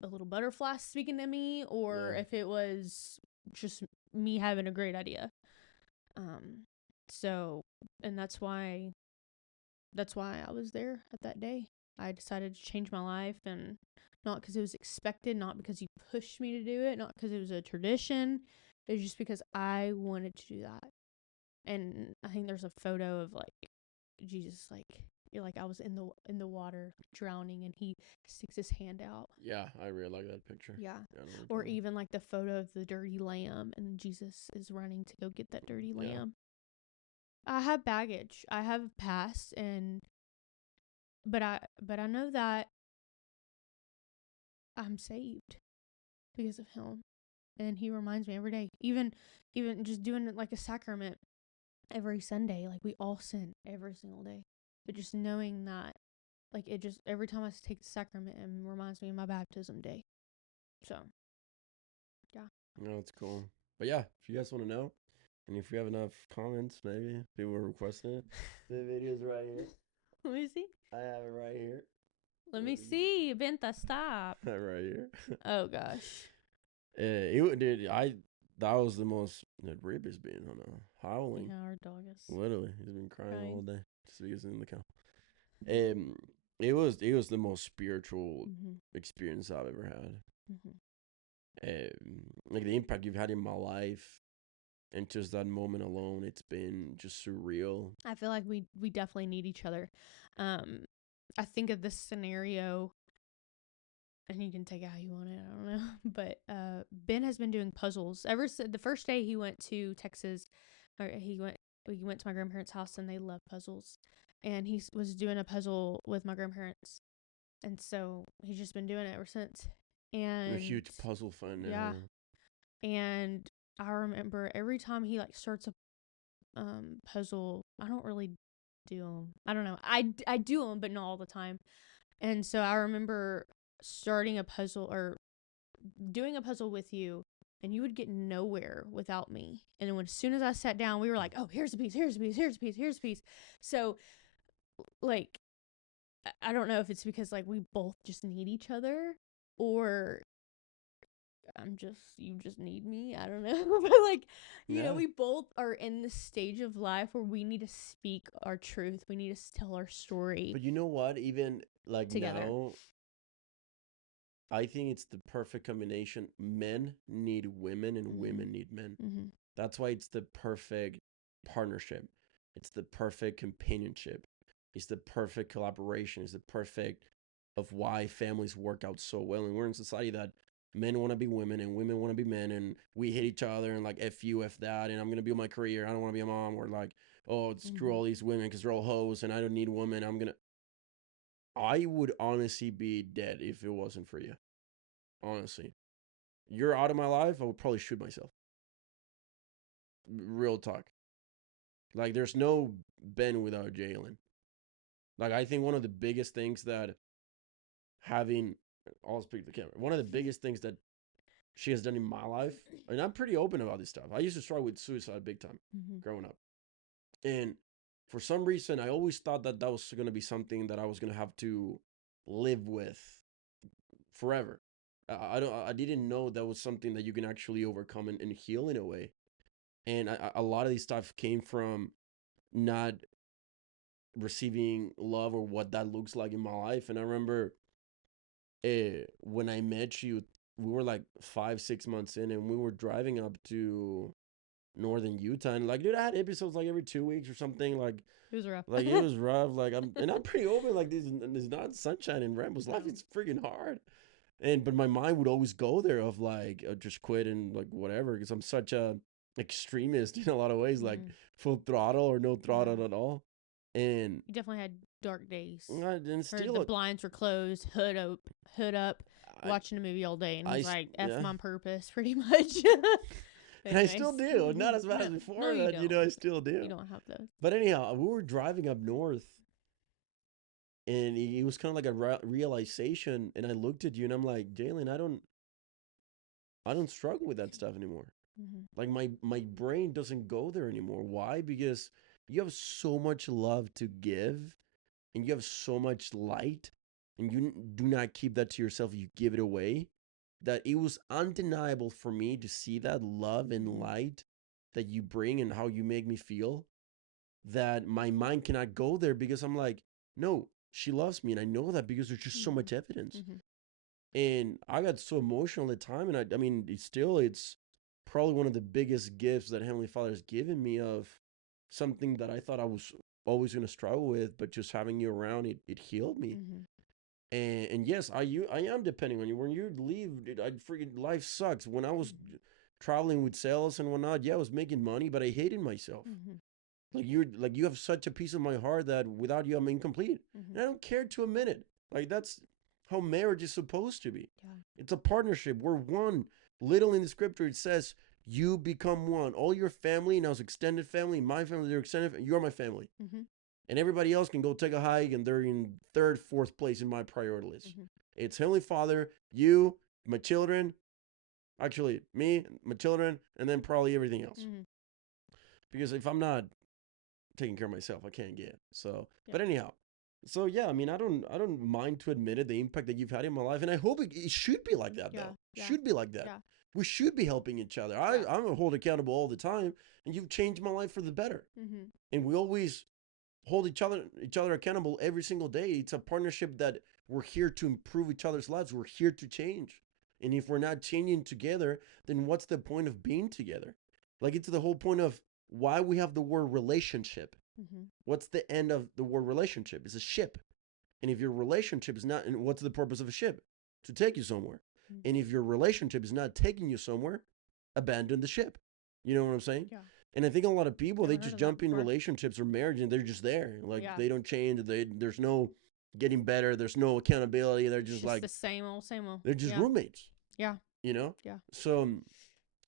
a little butterfly speaking to me or if it was just me having a great idea. So, and that's why I was there at that day. I decided to change my life, and not because it was expected, not because you pushed me to do it, not because it was a tradition. It was just because I wanted to do that. And I think there's a photo of like Jesus, like I was in the water drowning, and he sticks his hand out. Yeah, I really like that picture. Yeah. Or even like the photo of the dirty lamb, and Jesus is running to go get that dirty lamb. I have baggage. I have a past, but I know that I'm saved because of him, and he reminds me every day. Even just doing it like a sacrament every Sunday, like we all sin every single day. But just knowing that, like it just every time I take the sacrament, it reminds me of my baptism day. So, yeah. No, it's cool. But yeah, if you guys want to know, and if we have enough comments, maybe people are requesting it. The video's right here. Let me see. I have it right here. Let me see. Benta, stop. Right here. Oh gosh. Dude, that was the most that Rib is being on howling. Yeah, our dog is Literally, he's been crying crying. all day just because he's in the cow. Um, it was the most spiritual experience I've ever had. Like the impact you've had in my life, and just that moment alone, it's been just surreal. I feel like we definitely need each other. I think of this scenario, and you can take it how you want it. I don't know, but Ben has been doing puzzles ever since the first day he went to Texas, or he went to my grandparents' house, and they love puzzles, and he was doing a puzzle with my grandparents, and so he's just been doing it ever since. And I'm a huge puzzle fan now. Yeah, and I remember every time he like starts a puzzle, I don't really do them. I don't know. I do them, but not all the time. And so I remember starting a puzzle or doing a puzzle with you, and you would get nowhere without me. And then as soon as I sat down, we were like, "Oh, here's a piece, here's a piece, here's a piece, here's a piece." So, like, I don't know if it's because like we both just need each other, or you just need me. I don't know. But like, you know, we both are in this stage of life where we need to speak our truth. We need to tell our story. But you know what? Even like together. Now, I think it's the perfect combination. Men need women and women need men. That's why it's the perfect partnership. It's the perfect companionship. It's the perfect collaboration. It's the perfect of why families work out so well. And we're in a society that men want to be women and women want to be men, and we hate each other and like F you, F that, and I'm going to build my career. I don't want to be a mom. Or like, oh, screw all these women because they're all hoes and I don't need women. I would honestly be dead if it wasn't for you. Honestly. You're out of my life, I would probably shoot myself. Real talk. Like, there's no Ben without Jalyn. Like, I think one of the biggest things that having, I'll speak to the camera. One of the biggest things that she has done in my life, and I'm pretty open about this stuff. I used to struggle with suicide big time growing up. And for some reason, I always thought that that was going to be something that I was going to have to live with forever. I didn't know that was something that you can actually overcome and heal in a way. And a lot of these stuff came from not receiving love or what that looks like in my life. And I remember when I met you, we were like 5-6 months in, and we were driving up to northern Utah, and like, dude, I had episodes like every 2 weeks or something. Like, it was rough. Like, it was rough. Like, I'm pretty open. Like, there's not sunshine in Rambo's life. It's freaking hard. But my mind would always go there of like, just quit and like whatever, because I'm such a extremist in a lot of ways, like full throttle or no throttle at all. And you definitely had dark days. And still, the blinds were closed, hood up, watching a movie all day, and he's like, "F my purpose," pretty much. And I still do. Not as bad as before, but I still do. You don't have those. But anyhow, we were driving up north, and it was kind of like a realization. And I looked at you, and I'm like, Jalyn, I don't struggle with that stuff anymore. Like, my brain doesn't go there anymore. Why? Because you have so much love to give, and you have so much light, and you do not keep that to yourself. You give it away. That it was undeniable for me to see that love and light that you bring and how you make me feel, that my mind cannot go there, because I'm like, no, she loves me. And I know that because there's just so much evidence. And I got so emotional at the time. And I mean, it's probably one of the biggest gifts that Heavenly Father has given me, of something that I thought I was always going to struggle with, but just having you around, it healed me. And yes, I am depending on you. When you leave, dude, life sucks. When I was traveling with sales and whatnot, yeah, I was making money, but I hated myself. Like, you have such a piece of my heart that without you, I'm incomplete. And I don't care to a minute. Like, that's how marriage is supposed to be. Yeah. It's a partnership. We're one. Little in the scripture, it says, you become one. All your family, now it's extended family, my family, they're extended, you're my family. And everybody else can go take a hike, and they're in 3rd, 4th place in my priority list. It's Heavenly Father, you, my children, Actually, me, my children, and then probably everything else. Mhm. Because if I'm not taking care of myself, I can't get. So, Yeah. but anyhow, so yeah, I mean, I don't mind to admit it, the impact that you've had in my life, and I hope it should be like that Yeah. though. Yeah. Should be like that. Yeah. We should be helping each other. Yeah. I'm hold accountable all the time, and you've changed my life for the better. Mhm. And we always hold each other accountable every single day. It's a partnership that we're here to improve each other's lives. We're here to change. And if we're not changing together, then what's the point of being together? Like it's the whole point of why we have the word relationship. Mhm. What's the end of the word relationship? It's a ship. And if your relationship is not, and what's the purpose of a ship? To take you somewhere. Mhm. And if your relationship is not taking you somewhere, abandon the ship. You know what I'm saying? Yeah. And I think a lot of people, Never they heard just of that jump in before. relationships or marriage and they're just there. Like Yeah. they don't change. There's no getting better. There's no accountability. They're It's just just like, the same old, same old. they're just Yeah. roommates, Yeah. you know? Yeah. So,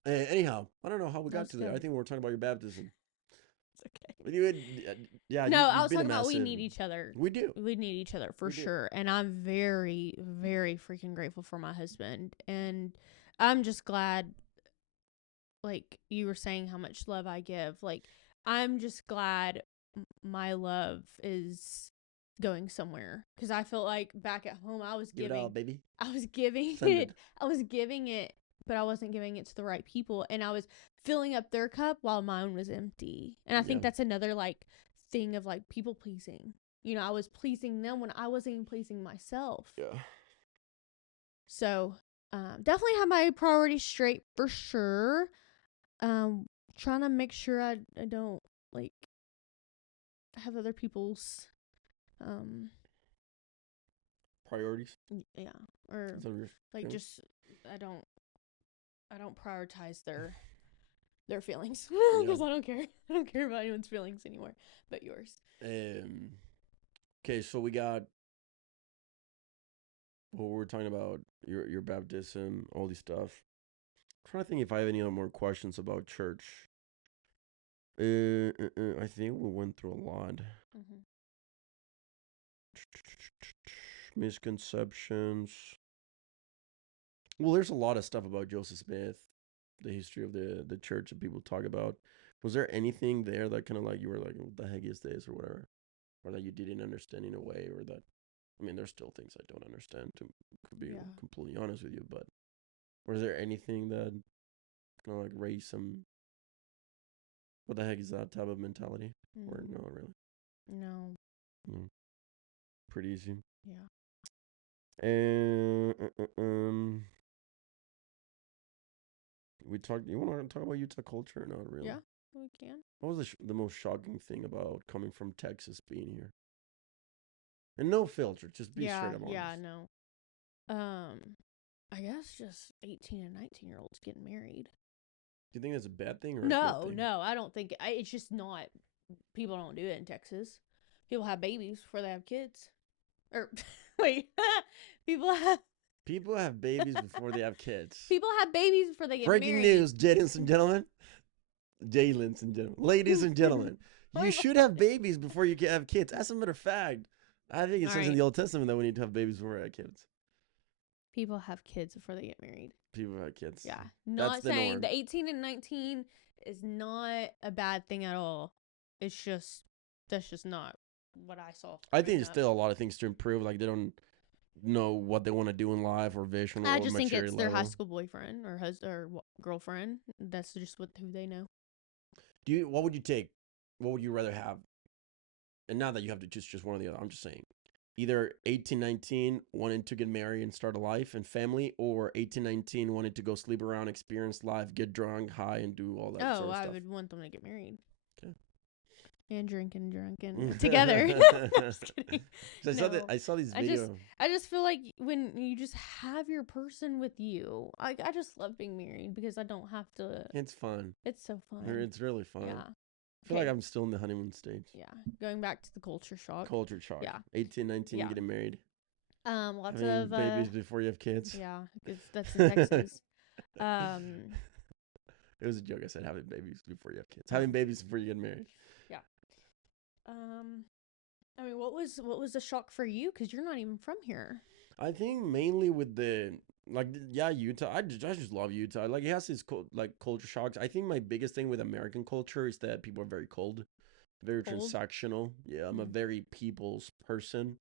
anyhow, I don't know how we got That's to there. I good. think we were talking about your baptism. It's okay. But yeah, No, I you've was been a talking about we massive. need each other. We do. We need each other for We do. sure. And I'm very, very freaking grateful for my husband. And I'm just glad, like you were saying, how much love I give. Like, I'm just glad my love is going somewhere. Because I feel like back at home, I was Give it giving, all, baby. I was giving Send it. I was giving it, but I wasn't giving it to the right people. And I was filling up their cup while mine was empty. And I think Yeah. that's another like thing of like people pleasing. You know, I was pleasing them when I wasn't even pleasing myself. Yeah. So, definitely have my priorities straight for sure. Trying to make sure I don't like have other people's Priorities. yeah, or Is that what you're like saying? just I don't prioritize their feelings Yeah. because I don't care. I don't care about anyone's feelings anymore but yours. Okay, so we got what we're talking about your baptism, all these stuff. I'm trying to think if I have any other more questions about church. I think we went through a lot. Mm-hmm. Misconceptions. Well, there's a lot of stuff about Joseph Smith, the history of the church that people talk about. Was there anything there that kind of like you were like, what the heck is this or whatever, or that you didn't understand in a way, or that I mean, there's still things I don't understand. To be Yeah. completely honest with you, but was there anything that kind of like raised some? What the heck is that type of mentality? Or no, really? No. No. Pretty easy. Yeah. And we talked. You want to talk about Utah culture or not really? Yeah, we can. What was the most shocking thing about coming from Texas being here? And no filter, just be straight up honest. Yeah, no. I guess just 18 and 19-year-olds getting married. Do you think that's a bad thing or a No, good thing? no, I don't think it's just not. People don't do it in Texas. People have babies before they have kids. Or wait, people have People have babies before they have kids. people have babies before they get Breaking married. news, ladies and gentlemen. Ladies and gentlemen. Ladies and gentlemen. You should have babies before you can have kids. As a matter of fact, I think it says in the Old Testament that we need to have babies before we have kids. People have kids before they get married. People have kids. Yeah. Not the saying norm. the 18 and 19 is not a bad thing at all. It's just, that's just not what I saw. I think there's still a lot of things to improve. Like they don't know what they want to do in life or vision or I just think maturity it's their level. high school boyfriend or husband or girlfriend. That's just who they know. What would you take? What would you rather have? And not that you have to choose just one or the other. I'm just saying. Either 18, 19 wanting to get married and start a life and family, or 18, 19 wanting to go sleep around, experience life, get drunk, high, and do all that sort of I stuff. would want them to get married. Okay. And drinking together. Just kidding. I saw these videos. I just feel like when you just have your person with you, I just love being married because I don't have to. It's fun. It's so fun. It's really fun. Yeah. I feel like I'm still in the honeymoon stage. Yeah. Going back to the culture shock. Culture shock. Yeah. 18, 19, Yeah. getting married. Lots having of babies before you have kids. Yeah, that's in Texas. It was a joke. I said having babies before you have kids. Having babies before you get married. Yeah. I mean, what was the shock for you? Because you're not even from here. I think mainly with the yeah, Utah. I just love Utah. Like it has its like culture shocks. I think my biggest thing with American culture is that people are very cold, very Cold. transactional. Yeah, I'm a Mm. very people's person.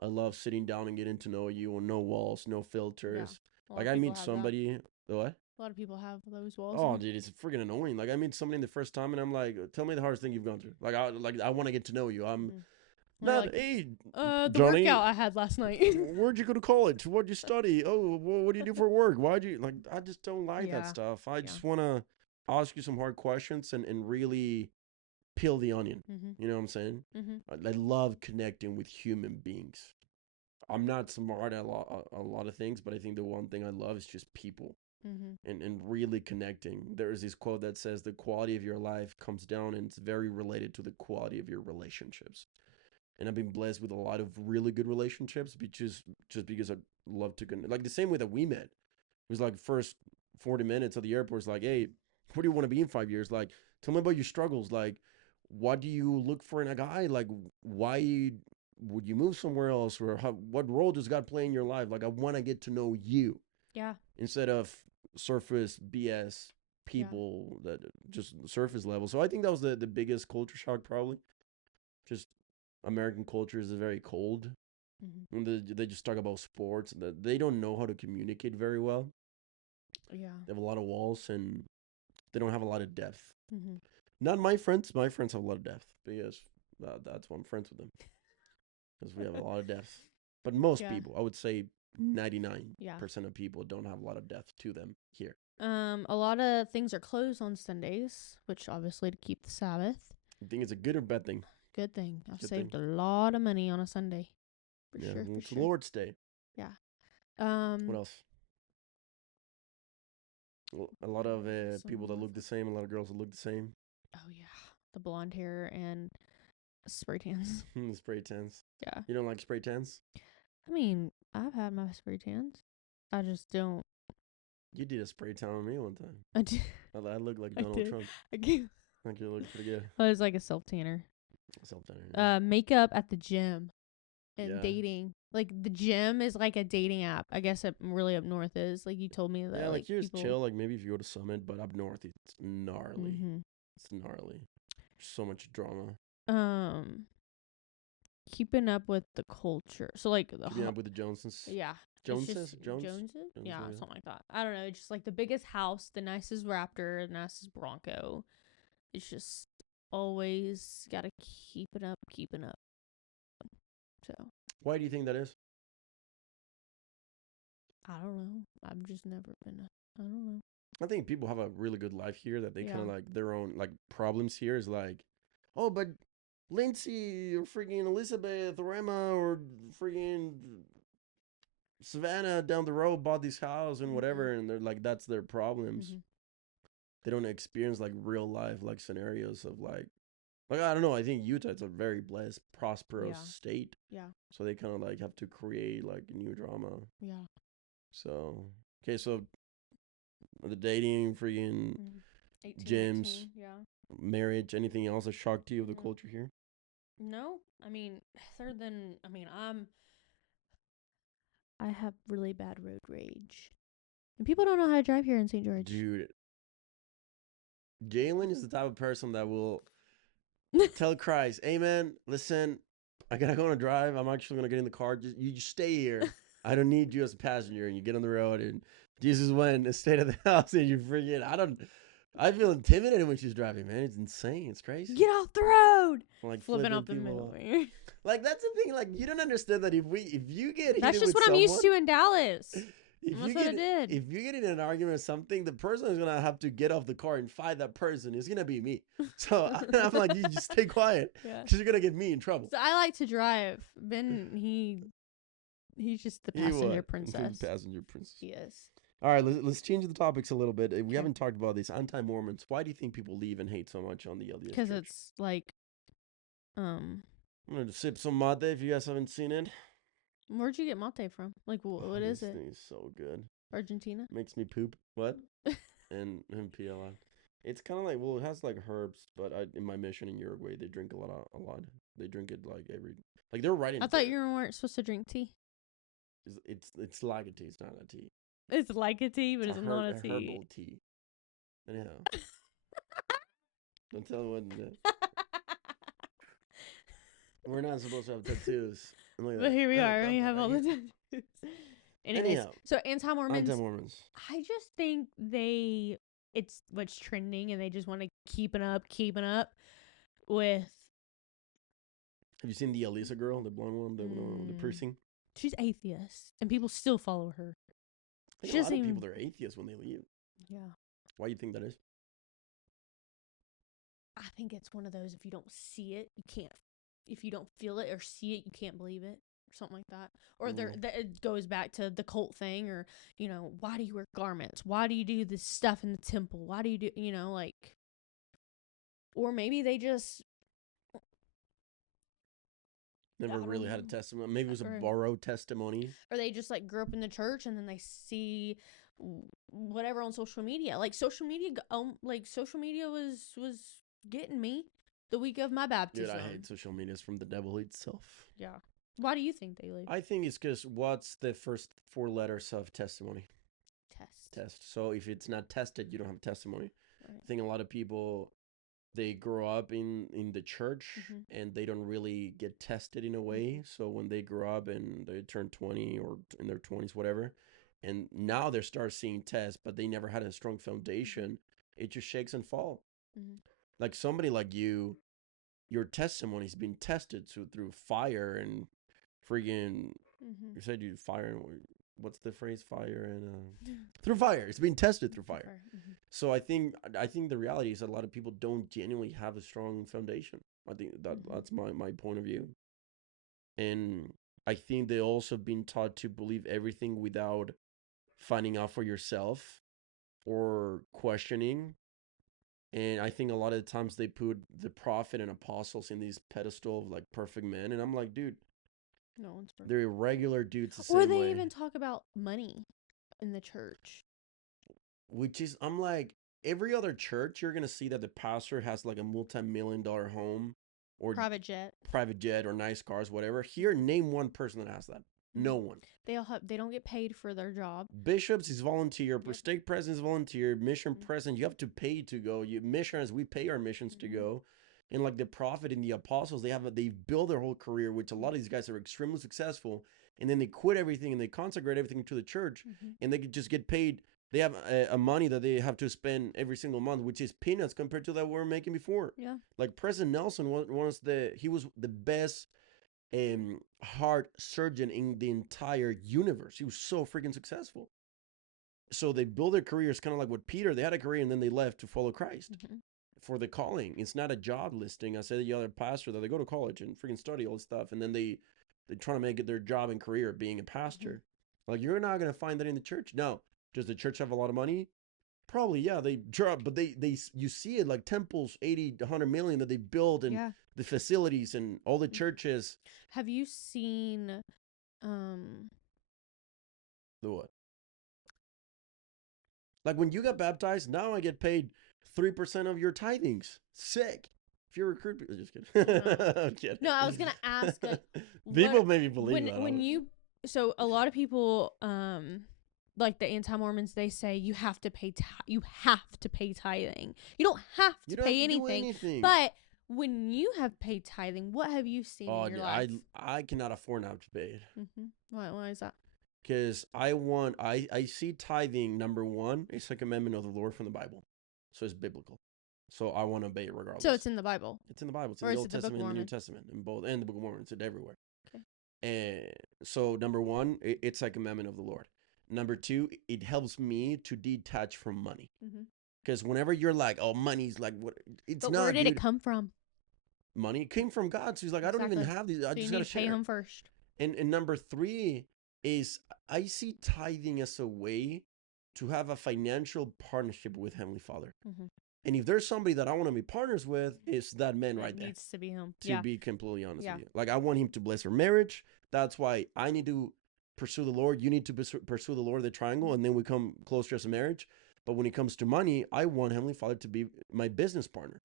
I love sitting down and getting to know you, and no walls, no Yeah. filters. A lot Like of I people meet have that. somebody. What? A lot of people have those walls. Oh, dude, it's freaking annoying. Like I meet somebody the first time, and I'm like, "Tell me the hardest thing you've gone through." I want to get to know you. I'm Mm. They're not, like, hey, the Johnny, workout I had last night. where'd you go to college? What'd you study? Oh, what do you do for work? Why'd you like? I just don't like that Yeah. stuff. I Yeah. just want to ask you some hard questions and really peel the onion. Mhm. You know what I'm saying? Mhm. I love connecting with human beings. I'm not smart at a lot of things, but I think the one thing I love is just people Mhm. and really connecting. There's this quote that says the quality of your life comes down and it's very related to the quality of your relationships. And I've been blessed with a lot of really good relationships, just because I love to connect. Like the same way that we met. It was like first 40 minutes of the airport. It's like, hey, where do you want to be in 5 years? Like, tell me about your struggles. Like, what do you look for in a guy? Like, why would you move somewhere else? Or what role does God play in your life? Like, I want to get to know you Yeah. instead of surface BS Yeah. people that just surface level. So I think that was the biggest culture shock, probably. Just American culture is very cold. Mhm. And they just talk about sports. That they don't know how to communicate very well. Yeah. They have a lot of walls and they don't have a lot of depth. Mhm. Not my friends. My friends have a lot of depth because that's why I'm friends with them because we have a lot of depth. But most Yeah. people, I would say 99% Yeah. of people don't have a lot of depth to them here. A lot of things are closed on Sundays, which obviously to keep the Sabbath. You think it's a good or bad thing? Good thing. I've Good saved thing. a lot of money on a Sunday. For Yeah, sure, well, for it's the sure. Lord's Day. Yeah. What else? A lot of people that look the same, a lot of girls that look the same. Oh yeah. The blonde hair and spray tans. Spray tans. Yeah. You don't like spray tans? I mean, I've had my spray tans. I just don't. You did a spray tan on me one time. I did. I look like I Donald did. Trump. I gave. I think you look pretty good. I was like a self tanner. Self tanner. Yeah. Makeup at the gym and Yeah. dating. Like the gym is like a dating app. I guess it really up north is. Like you told me that Yeah, like like here's people. chill. Like maybe if you go to Summit, but up north it's gnarly. Mm-hmm. It's gnarly. So much drama. Um, keeping up with the culture. So like the Keeping up with the Joneses. yeah. It's Joneses? just Jones? Joneses? Yeah, Yeah. something like that. I don't know. Just like the biggest house, the nicest Raptor, the nicest Bronco. It's just always gotta keeping up. So Why do you think that is? I don't know. I've just never been. I don't know. I think people have a really good life here that they kind Yeah. of like their own like problems here is like, oh, but Lindsay or freaking Elizabeth or Emma or freaking Savannah down the road bought this house and whatever, and they're like, that's their problems. Mm-hmm. They don't experience like real life like scenarios of like I don't know. I think Utah is a very blessed, prosperous Yeah. state, Yeah. so they kind of like have to create like new drama. Yeah. So okay, so the dating, freaking 18, gyms, 19. Yeah. marriage, anything else that shocked you of the Mm. culture here? No, I mean, I have really bad road rage, and people don't know how to drive here in St. George. Dude, Jalyn is the type of person that will tell Christ, "Hey man, listen, I gotta go on a drive. I'm actually gonna get in the car. You just stay here. I don't need you as a passenger." And you get on the road, and Jesus went and stayed at the house, and you freaking I feel intimidated when she's driving, man. It's insane. It's crazy. Get off the road! Like Flipping flipping off the people middle. off. Like that's the thing. Like you don't understand that if you get That's heated just with what I'm used someone, to in Dallas. if That's you what I get did. if you get in an argument or something, the person is gonna have to get off the car and fight that person. It's gonna be me. So I'm like, you just stay quiet, Yeah. because you're gonna get me in trouble. So I like to drive. Ben, he's just the passenger princess. Passenger princess. He is. All right, let's change the topics a little bit. We Okay. haven't talked about these anti-Mormons. Why do you think people leave and hate so much on the LDS Because Church? it's like, I'm gonna sip some mate if you guys haven't seen it. where'd you get mate from? Like, what is This it? thing is so good. Argentina? Makes me poop. What? and pee a lot. It's kind of like, well, it has like herbs, but in my mission in Uruguay, they drink a lot. They drink it like like they're right in. I thought you weren't supposed to drink tea. It's like a tea. It's not a tea. It's like a tea, but it's not a tea. Herbal tea. Anyhow, don't tell me what. We're not supposed to have tattoos. But here we are. We have all the tattoos. Anyways, so anti-Mormons. I just think it's what's trending, and they just want to keep it up with. Have you seen the Elisa girl, the blonde one, the piercing? She's atheist, and people still follow her. I think a lot of people are atheists when they leave. Yeah. Why do you think that is? I think it's one of those, if you don't see it, you can't. If you don't feel it or see it, you can't believe it, or something like that. Or it goes back to the cult thing, or, why do you wear garments? Why do you do this stuff in the temple? Why do you do, or maybe they just never really had a testimony. Maybe it was a borrowed testimony. Or they just grew up in the church, and then they see whatever on social media. Social media was getting me the week of my baptism. Dude, I hate social media. It's from the devil itself. Yeah. Why do you think they leave? I think it's because what's the first 4 letters of testimony? Test. So if it's not tested, you don't have testimony. Right. I think a lot of people, they grow up in the church, and they don't really get tested in a way. So when they grow up and they turn 20 or in their 20s, whatever, and now they start seeing tests, but they never had a strong foundation, it just shakes and falls. Like somebody like you, your testimony's been tested through fire and friggin', you said you fire and what's the phrase? Fire and through fire. It's been tested through fire. So I think the reality is that a lot of people don't genuinely have a strong foundation. I think that's my point of view. And I think they also been taught to believe everything without finding out for yourself or questioning. And I think a lot of the times they put the prophet and apostles in these pedestal of perfect men. And I'm like, dude, no one's perfect. They're regular dudes the same way. Or they even talk about money in the church. Which is, I'm like, every other church, you're going to see that the pastor has a multi-million-dollar home or private jet or nice cars, whatever. Here, name one person that has that. No one. They don't get paid for their job. Bishops is volunteer. Stake president is volunteer. Mission president, you have to pay to go. Missionaries, we pay our missions to go. And the prophet and the apostles, they've built their whole career, which a lot of these guys are extremely successful. And then they quit everything and they consecrate everything to the church, and they could just get paid. They have a money that they have to spend every single month, which is peanuts compared to that we were making before. Yeah. Like President Nelson was the best heart surgeon in the entire universe. He was so freaking successful. So they build their careers kind of like with Peter. They had a career and then they left to follow Christ for the calling. It's not a job listing. I said the other pastor that they go to college and freaking study all this stuff, and then they try to make it their job and career being a pastor. You're not going to find that in the church. No. Does the church have a lot of money? Probably, yeah. They drop, but you see it temples, 80, 100 million that they build, and the facilities and all the churches. Have you seen the what? When you got baptized, now I get paid 3% of your tithings. Sick. If you're a recruit, just kidding. I'm kidding. No, I was gonna ask. People maybe believe that. So a lot of people, the anti-Mormons, they say you have to pay. You have to pay tithing. You don't have to pay anything. But when you have paid tithing, what have you seen in your life? I cannot afford not to pay it. Why is that? Because I see tithing, number one, it's a commandment of the Lord from the Bible. So it's biblical. So I want to obey it regardless. So it's in the Bible. It's in the Bible. It's in the Old Testament and the New Testament, in both, and the Book of Mormon. It's everywhere. Okay. And so number one, it's a commandment of the Lord. Number two, it helps me to detach from money. Because whenever you're oh, money's what? It's not. Where did it come from? Money came from God. So he's I don't even have these. I just got to share. Pay him first. And number three is I see tithing as a way to have a financial partnership with Heavenly Father. And if there's somebody that I want to be partners with, it's that man right there. It needs to be him. To be completely honest with you. I want him to bless our marriage. That's why I need to pursue the Lord. You need to pursue the Lord, the triangle, and then we come closer as a marriage. But when it comes to money, I want Heavenly Father to be my business partner.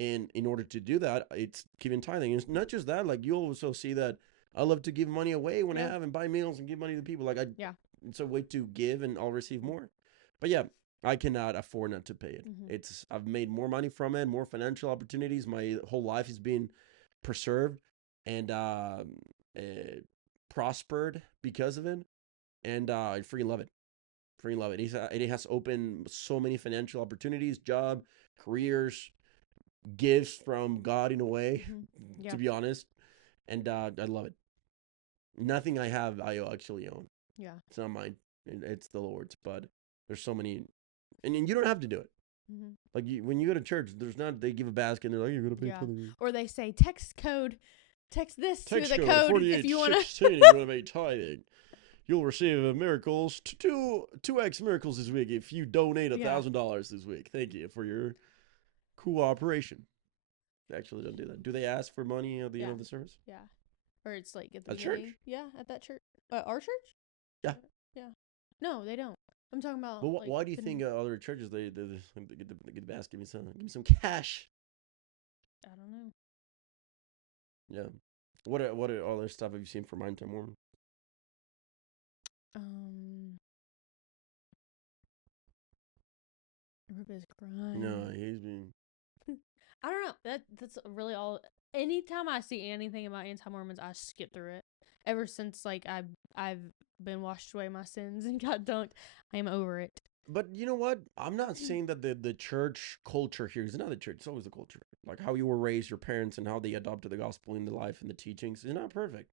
And in order to do that, it's giving tithing. And it's not just that. Like, you also see that I love to give money away when I have and buy meals and give money to people. Like, it's a way to give and I'll receive more. But yeah, I cannot afford not to pay it. I've made more money from it, more financial opportunities. My whole life has been preserved and prospered because of it. And I freaking love it. Freaking love it. It has opened so many financial opportunities, job, careers, gifts from God in a way, to be honest. And I love it. Nothing I have, I actually own. Yeah. It's not mine. It's the Lord's. But there's so many, and you don't have to do it. Like when you go to church, they give a basket and they're like, you're going to pay tithing. Or they say text this to the code if you want to. If you want to pay tithing. You'll receive miracles, 2x miracles this week if you donate $1,000 this week. Thank you for your cooperation. They actually don't do that. Do they ask for money at the end of the service? Yeah. Or it's like at the beginning? Church? Yeah, at that church. Our church? Yeah. Yeah. No, they don't. I'm talking about. But why do you think other churches they get the basket? Give me some cash. I don't know. Yeah. What are other stuff have you seen from Mind Time Mormon? Everybody's crying. No, he's been. I don't know. That's really all. Anytime I see anything about anti-Mormons, I skip through it. Ever since like I've been washed away my sins and got dunked, I am over it. But you know what? I'm not saying that the church culture here is not the church. It's always the culture. Like how you were raised, your parents, and how they adopted the gospel in the life and the teachings is not perfect.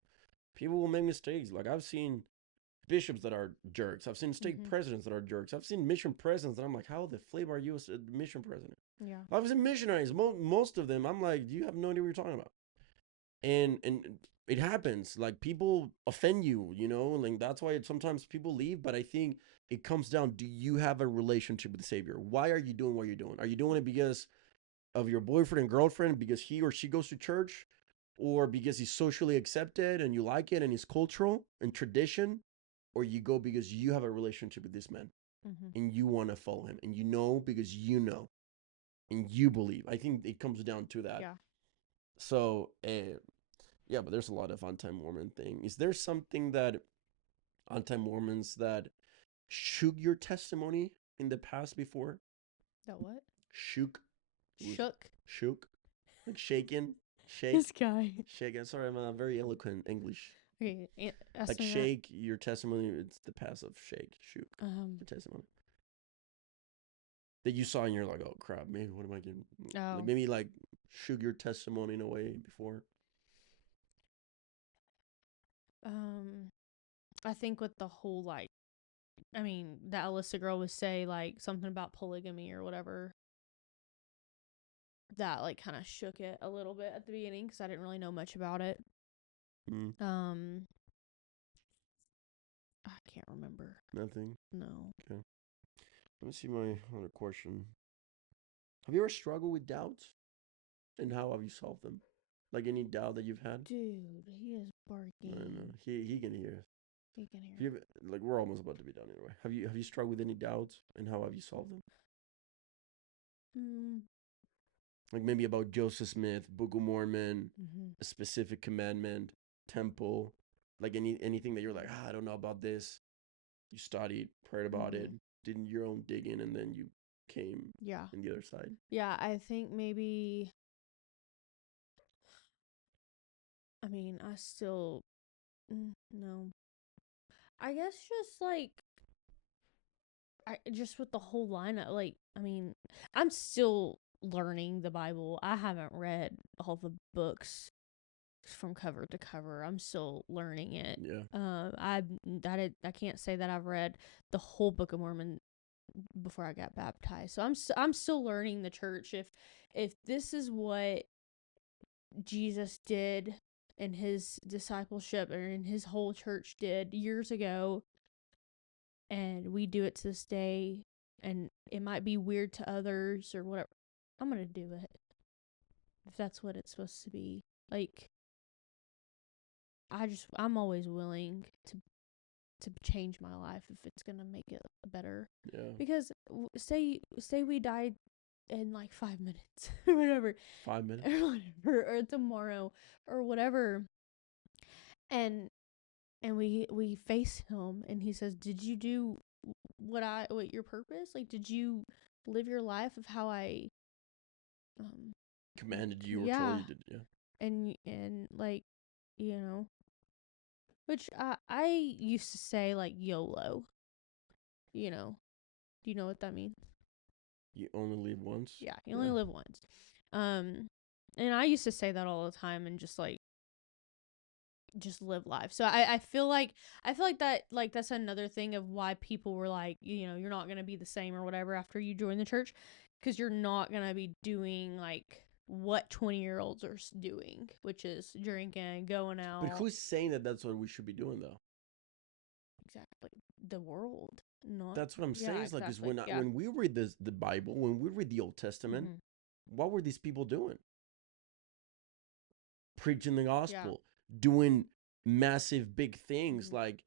People will make mistakes. Like I've seen bishops that are jerks. I've seen stake presidents that are jerks. I've seen mission presidents that I'm like, how the flame are you a mission president? Yeah. I've seen missionaries. Most of them, I'm like, you have no idea what you're talking about. And it happens. Like people offend you, you know, like that's why sometimes people leave. But I think it comes down, do you have a relationship with the Savior? Why are you doing what you're doing? Are you doing it because of your boyfriend and girlfriend, because he or she goes to church, or because he's socially accepted and you like it and it's cultural and tradition? Or you go because you have a relationship with this man and you want to follow him and you know because you know and you believe. I think it comes down to that. Yeah. So, yeah, but there's a lot of anti-Mormon thing. Is there something that anti-Mormons that shook your testimony in the past before? That what? Shook. Shook. Like shaken. Shake. This guy. Shake. Sorry, I'm very eloquent English. Okay, like shake your testimony. It's the passive shake, shook. The testimony that you saw and you're like, oh crap, maybe what am I getting? Like maybe like shook your testimony in a way before. I think with the whole like, I mean, that Alyssa girl would say like something about polygamy or whatever. That like kind of shook it a little bit at the beginning because I didn't really know much about it. I can't remember. Nothing? No. Okay. Let me see my other question. Have you ever struggled with doubts? And how have you solved them? Like any doubt that you've had? Dude, he is barking. I know. He can hear. He can hear. Like we're almost about to be done anyway. Have you struggled with any doubts and how have you solved them? Like maybe about Joseph Smith, Book of Mormon, a specific commandment, temple, like anything that you're like, I don't know about this. You studied, prayed about it, did your own digging, and then you came in the other side. Yeah, I think maybe. I mean, I still no. I guess just like just with the whole lineup, like I mean, I'm still learning the Bible. I haven't read all the books from cover to cover. I'm still learning it. Yeah. I can't say that I've read the whole Book of Mormon before I got baptized. So I'm still learning the church. If this is what Jesus did in his discipleship or in his whole church did years ago, and we do it to this day, and it might be weird to others or whatever, I'm gonna do it if that's what it's supposed to be. Like I'm always willing to change my life if it's gonna make it better. Yeah. Because say we died in like 5 minutes or whatever. 5 minutes. Or whatever, or tomorrow or whatever. And we face him, and he says, "Did you do what your purpose? Like, did you live your life of how I um Commanded you or told yeah." you to. Yeah. And like, you know, which I used to say, like, YOLO. You know, do you know what that means? You only live once. Yeah, you only live once. And I used to say that all the time, and just like just live life. So I feel like that, like, that's another thing of why people were like, you're not gonna be the same or whatever after you join the church, because you're not gonna be doing like what 20-year-olds are doing, which is drinking, going out. But who's saying that that's what we should be doing though? Exactly, the world. Not. That's what I'm saying. Yeah, Is like, is exactly. when we read the Bible, when we read the Old Testament, what were these people doing? Preaching the gospel, doing massive big things. Like,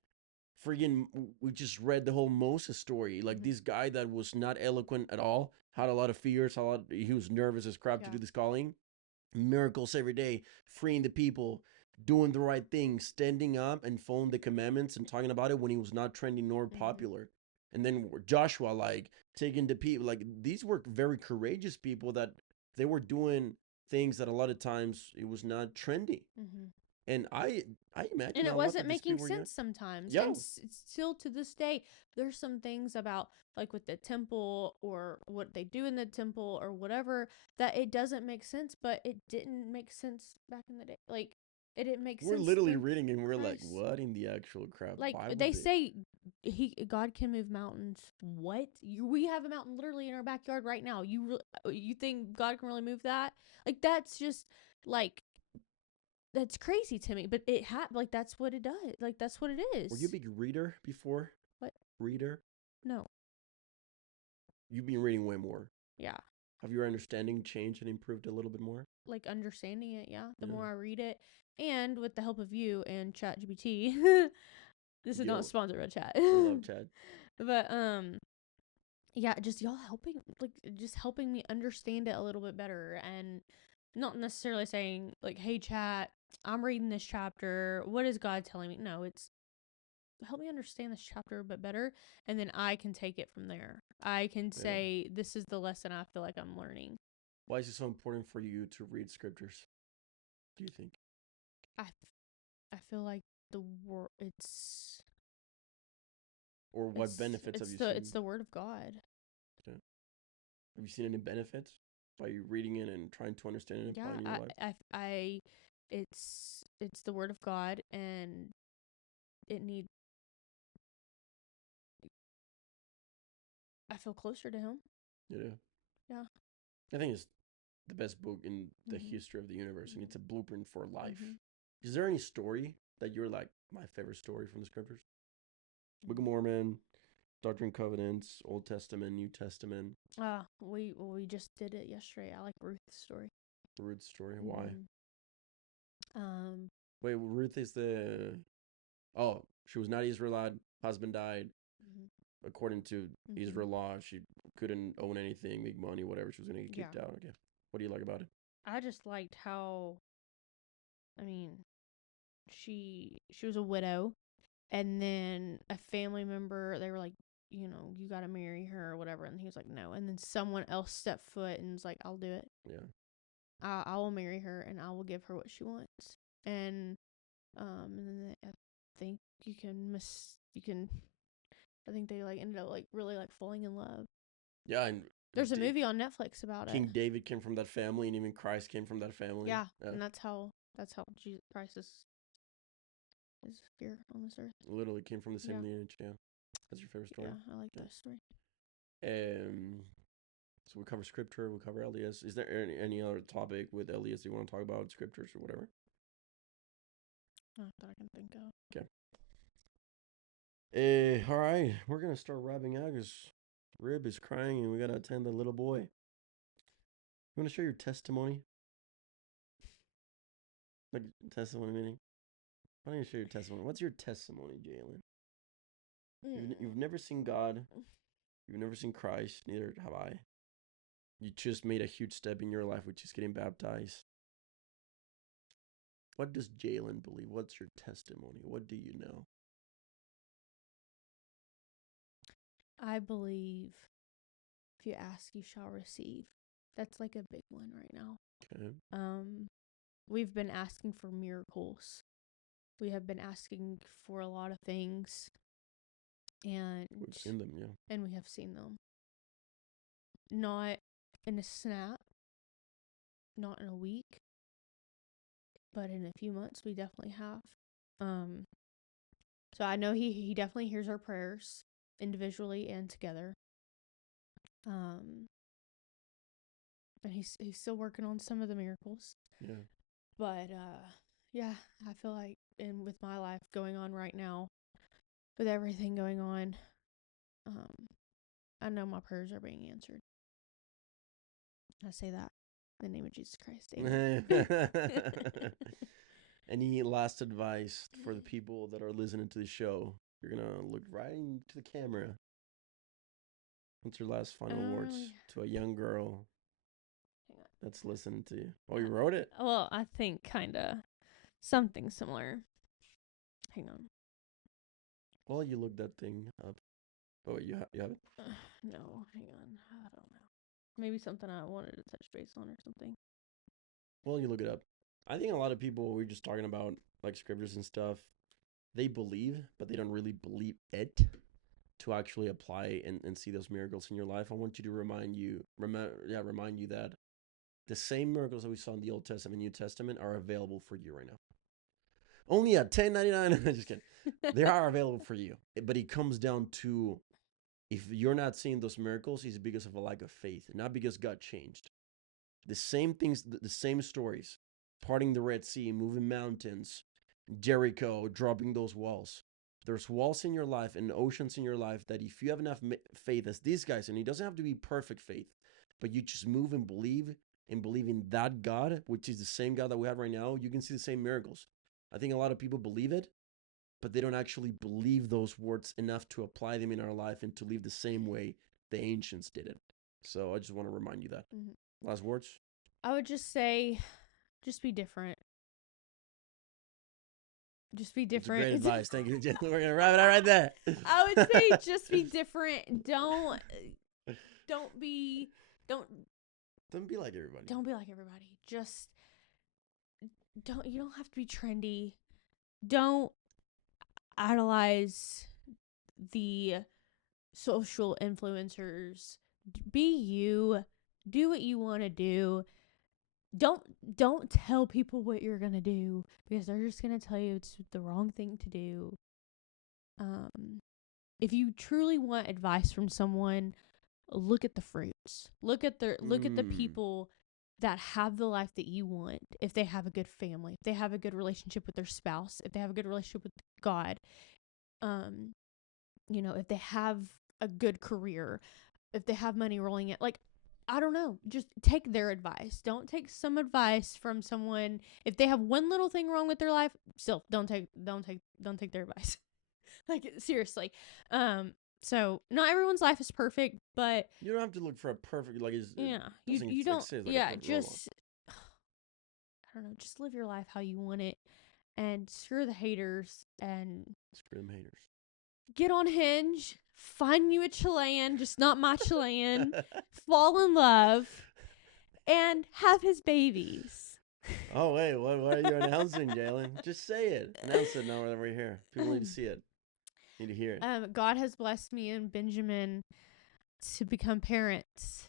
friggin', we just read the whole Moses story. Like, this guy that was not eloquent at all, had a lot of fears, he was nervous as crap to do this calling. Miracles every day, freeing the people, doing the right thing, standing up and following the commandments and talking about it when he was not trending nor popular. And then Joshua, like, taking the people, like, these were very courageous people that they were doing things that a lot of times it was not trendy. And I imagine, and it a lot wasn't that these making people were sense sometimes. Yeah. And still to this day, there's some things about, like, with the temple or what they do in the temple or whatever, that it doesn't make sense, but it didn't make sense back in the day. Like, it didn't make We're sense. literally when reading and we're like, Christ- what in the actual crap? Like, Why would they say God can move mountains. What? We have a mountain literally in our backyard right now. You think God can really move that? Like, that's just like, that's crazy to me. But like, that's what it does. Like, that's what it is. Were you a big reader before? What? Reader? No. You've been reading way more. Yeah. Have your understanding changed and improved a little bit more? Like, understanding it, yeah. The Yeah. more I read it, and with the help of you and ChatGPT. This is not sponsored by Chat. We love Chat. But yeah, just y'all helping me understand it a little bit better, and not necessarily saying like, "Hey, Chat, I'm reading this chapter. What is God telling me?" No, it's help me understand this chapter a bit better, and then I can take it from there. I can say, this is the lesson I feel like I'm learning. Why is it so important for you to read scriptures, do you think? I feel like the word, it's... Or what benefits have you seen? It's the word of God. Okay. Have you seen any benefits by you reading it and trying to understand it and applying it in your life? It's the word of God, and I feel closer to him. Yeah. I think it's the best book in the history of the universe, and it's a blueprint for life. Is there any story that you're like, my favorite story from the scriptures? Book of Mormon, Doctrine and Covenants, Old Testament, New Testament. We just did it yesterday. I like Ruth's story. Ruth's story. Why? Mm-hmm. Wait, Ruth is the... Oh, she was not Israelite. Husband died. According to Israel law, she couldn't own anything, make money, whatever. She was going to get kicked out. Okay. What do you like about it? I just liked how, I mean, she was a widow, and then a family member, they were like, you got to marry her or whatever, and he was like, no. And then someone else stepped foot and was like, I'll do it. Yeah. I will marry her, and I will give her what she wants. And then I think I think they like ended up like really like falling in love. Yeah, and there's a movie on Netflix about King David came from that family, and even Christ came from that family. Yeah. And that's how Jesus Christ is here on this earth. Literally came from the same lineage. Yeah. That's your favorite story? Yeah, I like that story. So we cover scripture, we cover LDS. Is there any other topic with LDS you want to talk about, scriptures or whatever? Not that I can think of. Okay. All right, we're gonna start wrapping up because Rib is crying and we gotta attend the little boy. You want to share your testimony? Like, testimony meeting? Why don't you share your testimony? What's your testimony, Jalyn? You've never seen God. You've never seen Christ. Neither have I. You just made a huge step in your life, which is getting baptized. What does Jalyn believe? What's your testimony? What do you know? I believe if you ask, you shall receive. That's like a big one right now. Okay. We've been asking for miracles. We have been asking for a lot of things, and We've seen them, yeah. And we have seen them. Not in a snap, not in a week, but in a few months we definitely have. So I know he definitely hears our prayers individually and together. And he's still working on some of the miracles. Yeah. But yeah, I feel like with my life going on right now, with everything going on, I know my prayers are being answered. I say that in the name of Jesus Christ. Amen. Any last advice for the people that are listening to the show? You're going to look right into the camera. What's your last final words to a young girl that's listening to you? Oh, you wrote it? Well, I think kind of something similar. Hang on. Well, you looked that thing up. Oh, you have it? No, hang on. I don't know. Maybe something I wanted to touch base on or something. Well, you look it up. I think a lot of people, we're just talking about like scriptures and stuff, they believe, but they don't really believe it to actually apply and see those miracles in your life. I want you to remind you that the same miracles that we saw in the Old Testament and New Testament are available for you right now. Only at $10.99. Just kidding. They are available for you. But it comes down to, if you're not seeing those miracles, it's because of a lack of faith, not because God changed. The same things, the same stories, parting the Red Sea, moving mountains, Jericho, dropping those walls. There's walls in your life and oceans in your life that if you have enough faith as these guys, and it doesn't have to be perfect faith, but you just move and believe in that God, which is the same God that we have right now, you can see the same miracles. I think a lot of people believe it, but they don't actually believe those words enough to apply them in our life and to live the same way the ancients did it. So I just want to remind you that. Mm-hmm. Last words? I would just say, just be different. Just be different. It's great advice. Thank you, Jen. We're going to wrap it up right there. I would say just be different. Don't be like everybody. Don't be like everybody. Just you don't have to be trendy. Don't idolize the social influencers. Be you. Do what you want to do. Don't tell people what you're going to do, because they're just going to tell you it's the wrong thing to do. If you truly want advice from someone, look at the fruits. Look at the people that have the life that you want. If they have a good family, if they have a good relationship with their spouse, if they have a good relationship with God, if they have a good career, if they have money rolling in, like, I don't know, just take their advice. Don't take some advice from someone. If they have one little thing wrong with their life, still don't take their advice. Like, seriously. So not everyone's life is perfect, but you don't have to look for a perfect, you don't, just, I don't know, just live your life how you want it, and screw the haters, and screw them haters. Get on Hinge, find you a Chilean, just not my Chilean, fall in love, and have his babies. Oh, wait, what are you announcing, Jalyn? Just say it. Announce it now that we're here. People need to see it. Need to hear it. God has blessed me and Benjamin to become parents.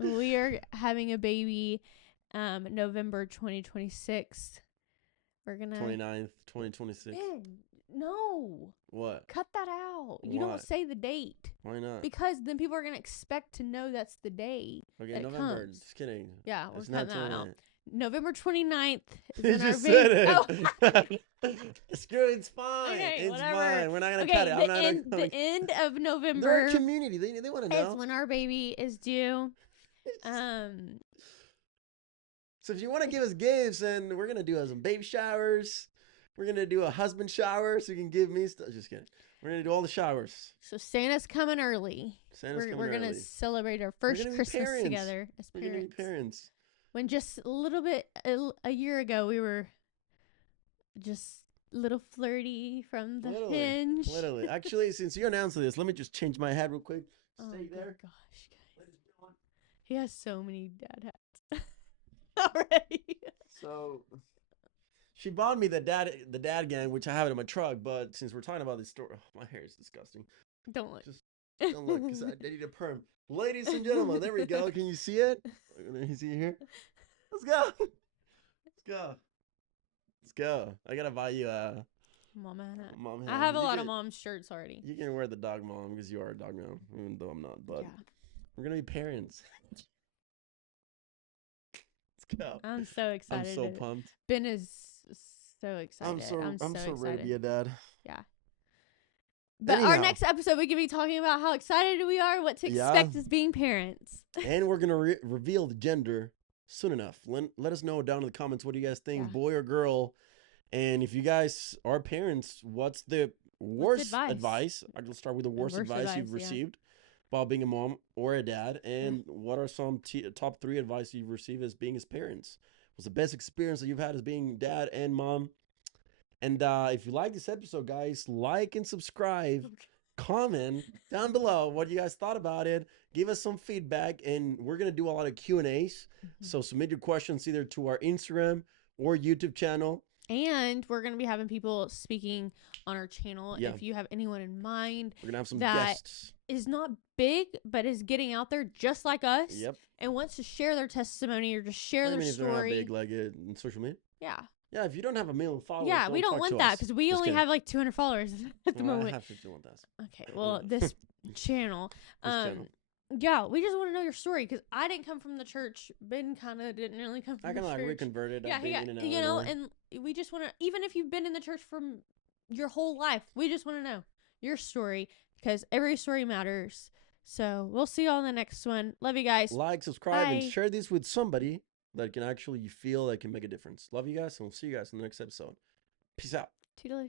We are having a baby November 2026. We're gonna 29th, 2026. No. What? Cut that out. You don't say the date. Why not? Because then people are gonna expect to know that's the day. Okay, November. Just kidding. Yeah, we're cutting that out. November 29th is when our baby. Oh. Screw it, it's fine. Okay, it's whatever. Fine. We're not gonna cut it. The end of November. They're a community. They want to know. It's when our baby is due. So if you want to give us gifts, and we're gonna do some baby showers, We're gonna do a husband shower so you can give me stuff. Just kidding. We're gonna do all the showers. So Santa's coming early. Santa's coming We're gonna early. celebrate our We're first gonna be Christmas parents. together as We're gonna be parents. parents. When just a little bit a year ago we were just a little flirty from the hinge. Literally. Actually, since you announced this, let me just change my hat real quick. Stay there. Gosh, guys. He has so many dad hats already. So she bought me the dad gang, which I have it in my truck. But since we're talking about this story, my hair is disgusting. Don't look. Just don't look, because I need a perm. Ladies and gentlemen, there we go. Can you see it? Can you see it here? Let's go. Let's go. Let's go. I gotta buy you a mom hat. Mom hat. I have a lot of mom's shirts already. You can wear the dog mom because you are a dog mom, even though I'm not. But we're gonna be parents. Let's go. I'm so excited. I'm so pumped. Ben is so excited. I'm so ready to be a dad. Yeah. But our next episode, we can be talking about how excited we are, what to expect as being parents. And we're going to reveal the gender soon enough. Let us know down in the comments, what do you guys think, boy or girl? And if you guys are parents, what's the worst advice? I'll start with the worst advice you've received about being a mom or a dad. And what are some top 3 advice you've received as being as parents? What's the best experience that you've had as being dad and mom? And if you like this episode, guys, like and subscribe. Comment down below what you guys thought about it. Give us some feedback, and we're going to do a lot of Q&As. So submit your questions either to our Instagram or YouTube channel. And we're going to be having people speaking on our channel. If you have anyone in mind, we're going to have some guests. Is not big, but is getting out there just like us. Yep. And wants to share their testimony or just share their story. They're not big like in social media. Yeah. Yeah, if you don't have 1 million followers, we don't want that because we only have like 200 followers at the moment. I have 51,000. Okay, well, this channel. Yeah, we just want to know your story because I didn't come from the church. Ben kind of didn't really come from the church. I kind of reconverted. Yeah, you know, and we just want to, even if you've been in the church from your whole life, we just want to know your story because every story matters. So we'll see you on the next one. Love you guys. Like, subscribe, and share this with somebody that can actually feel that can make a difference. Love you guys, and we'll see you guys in the next episode. Peace out. Toodaloo.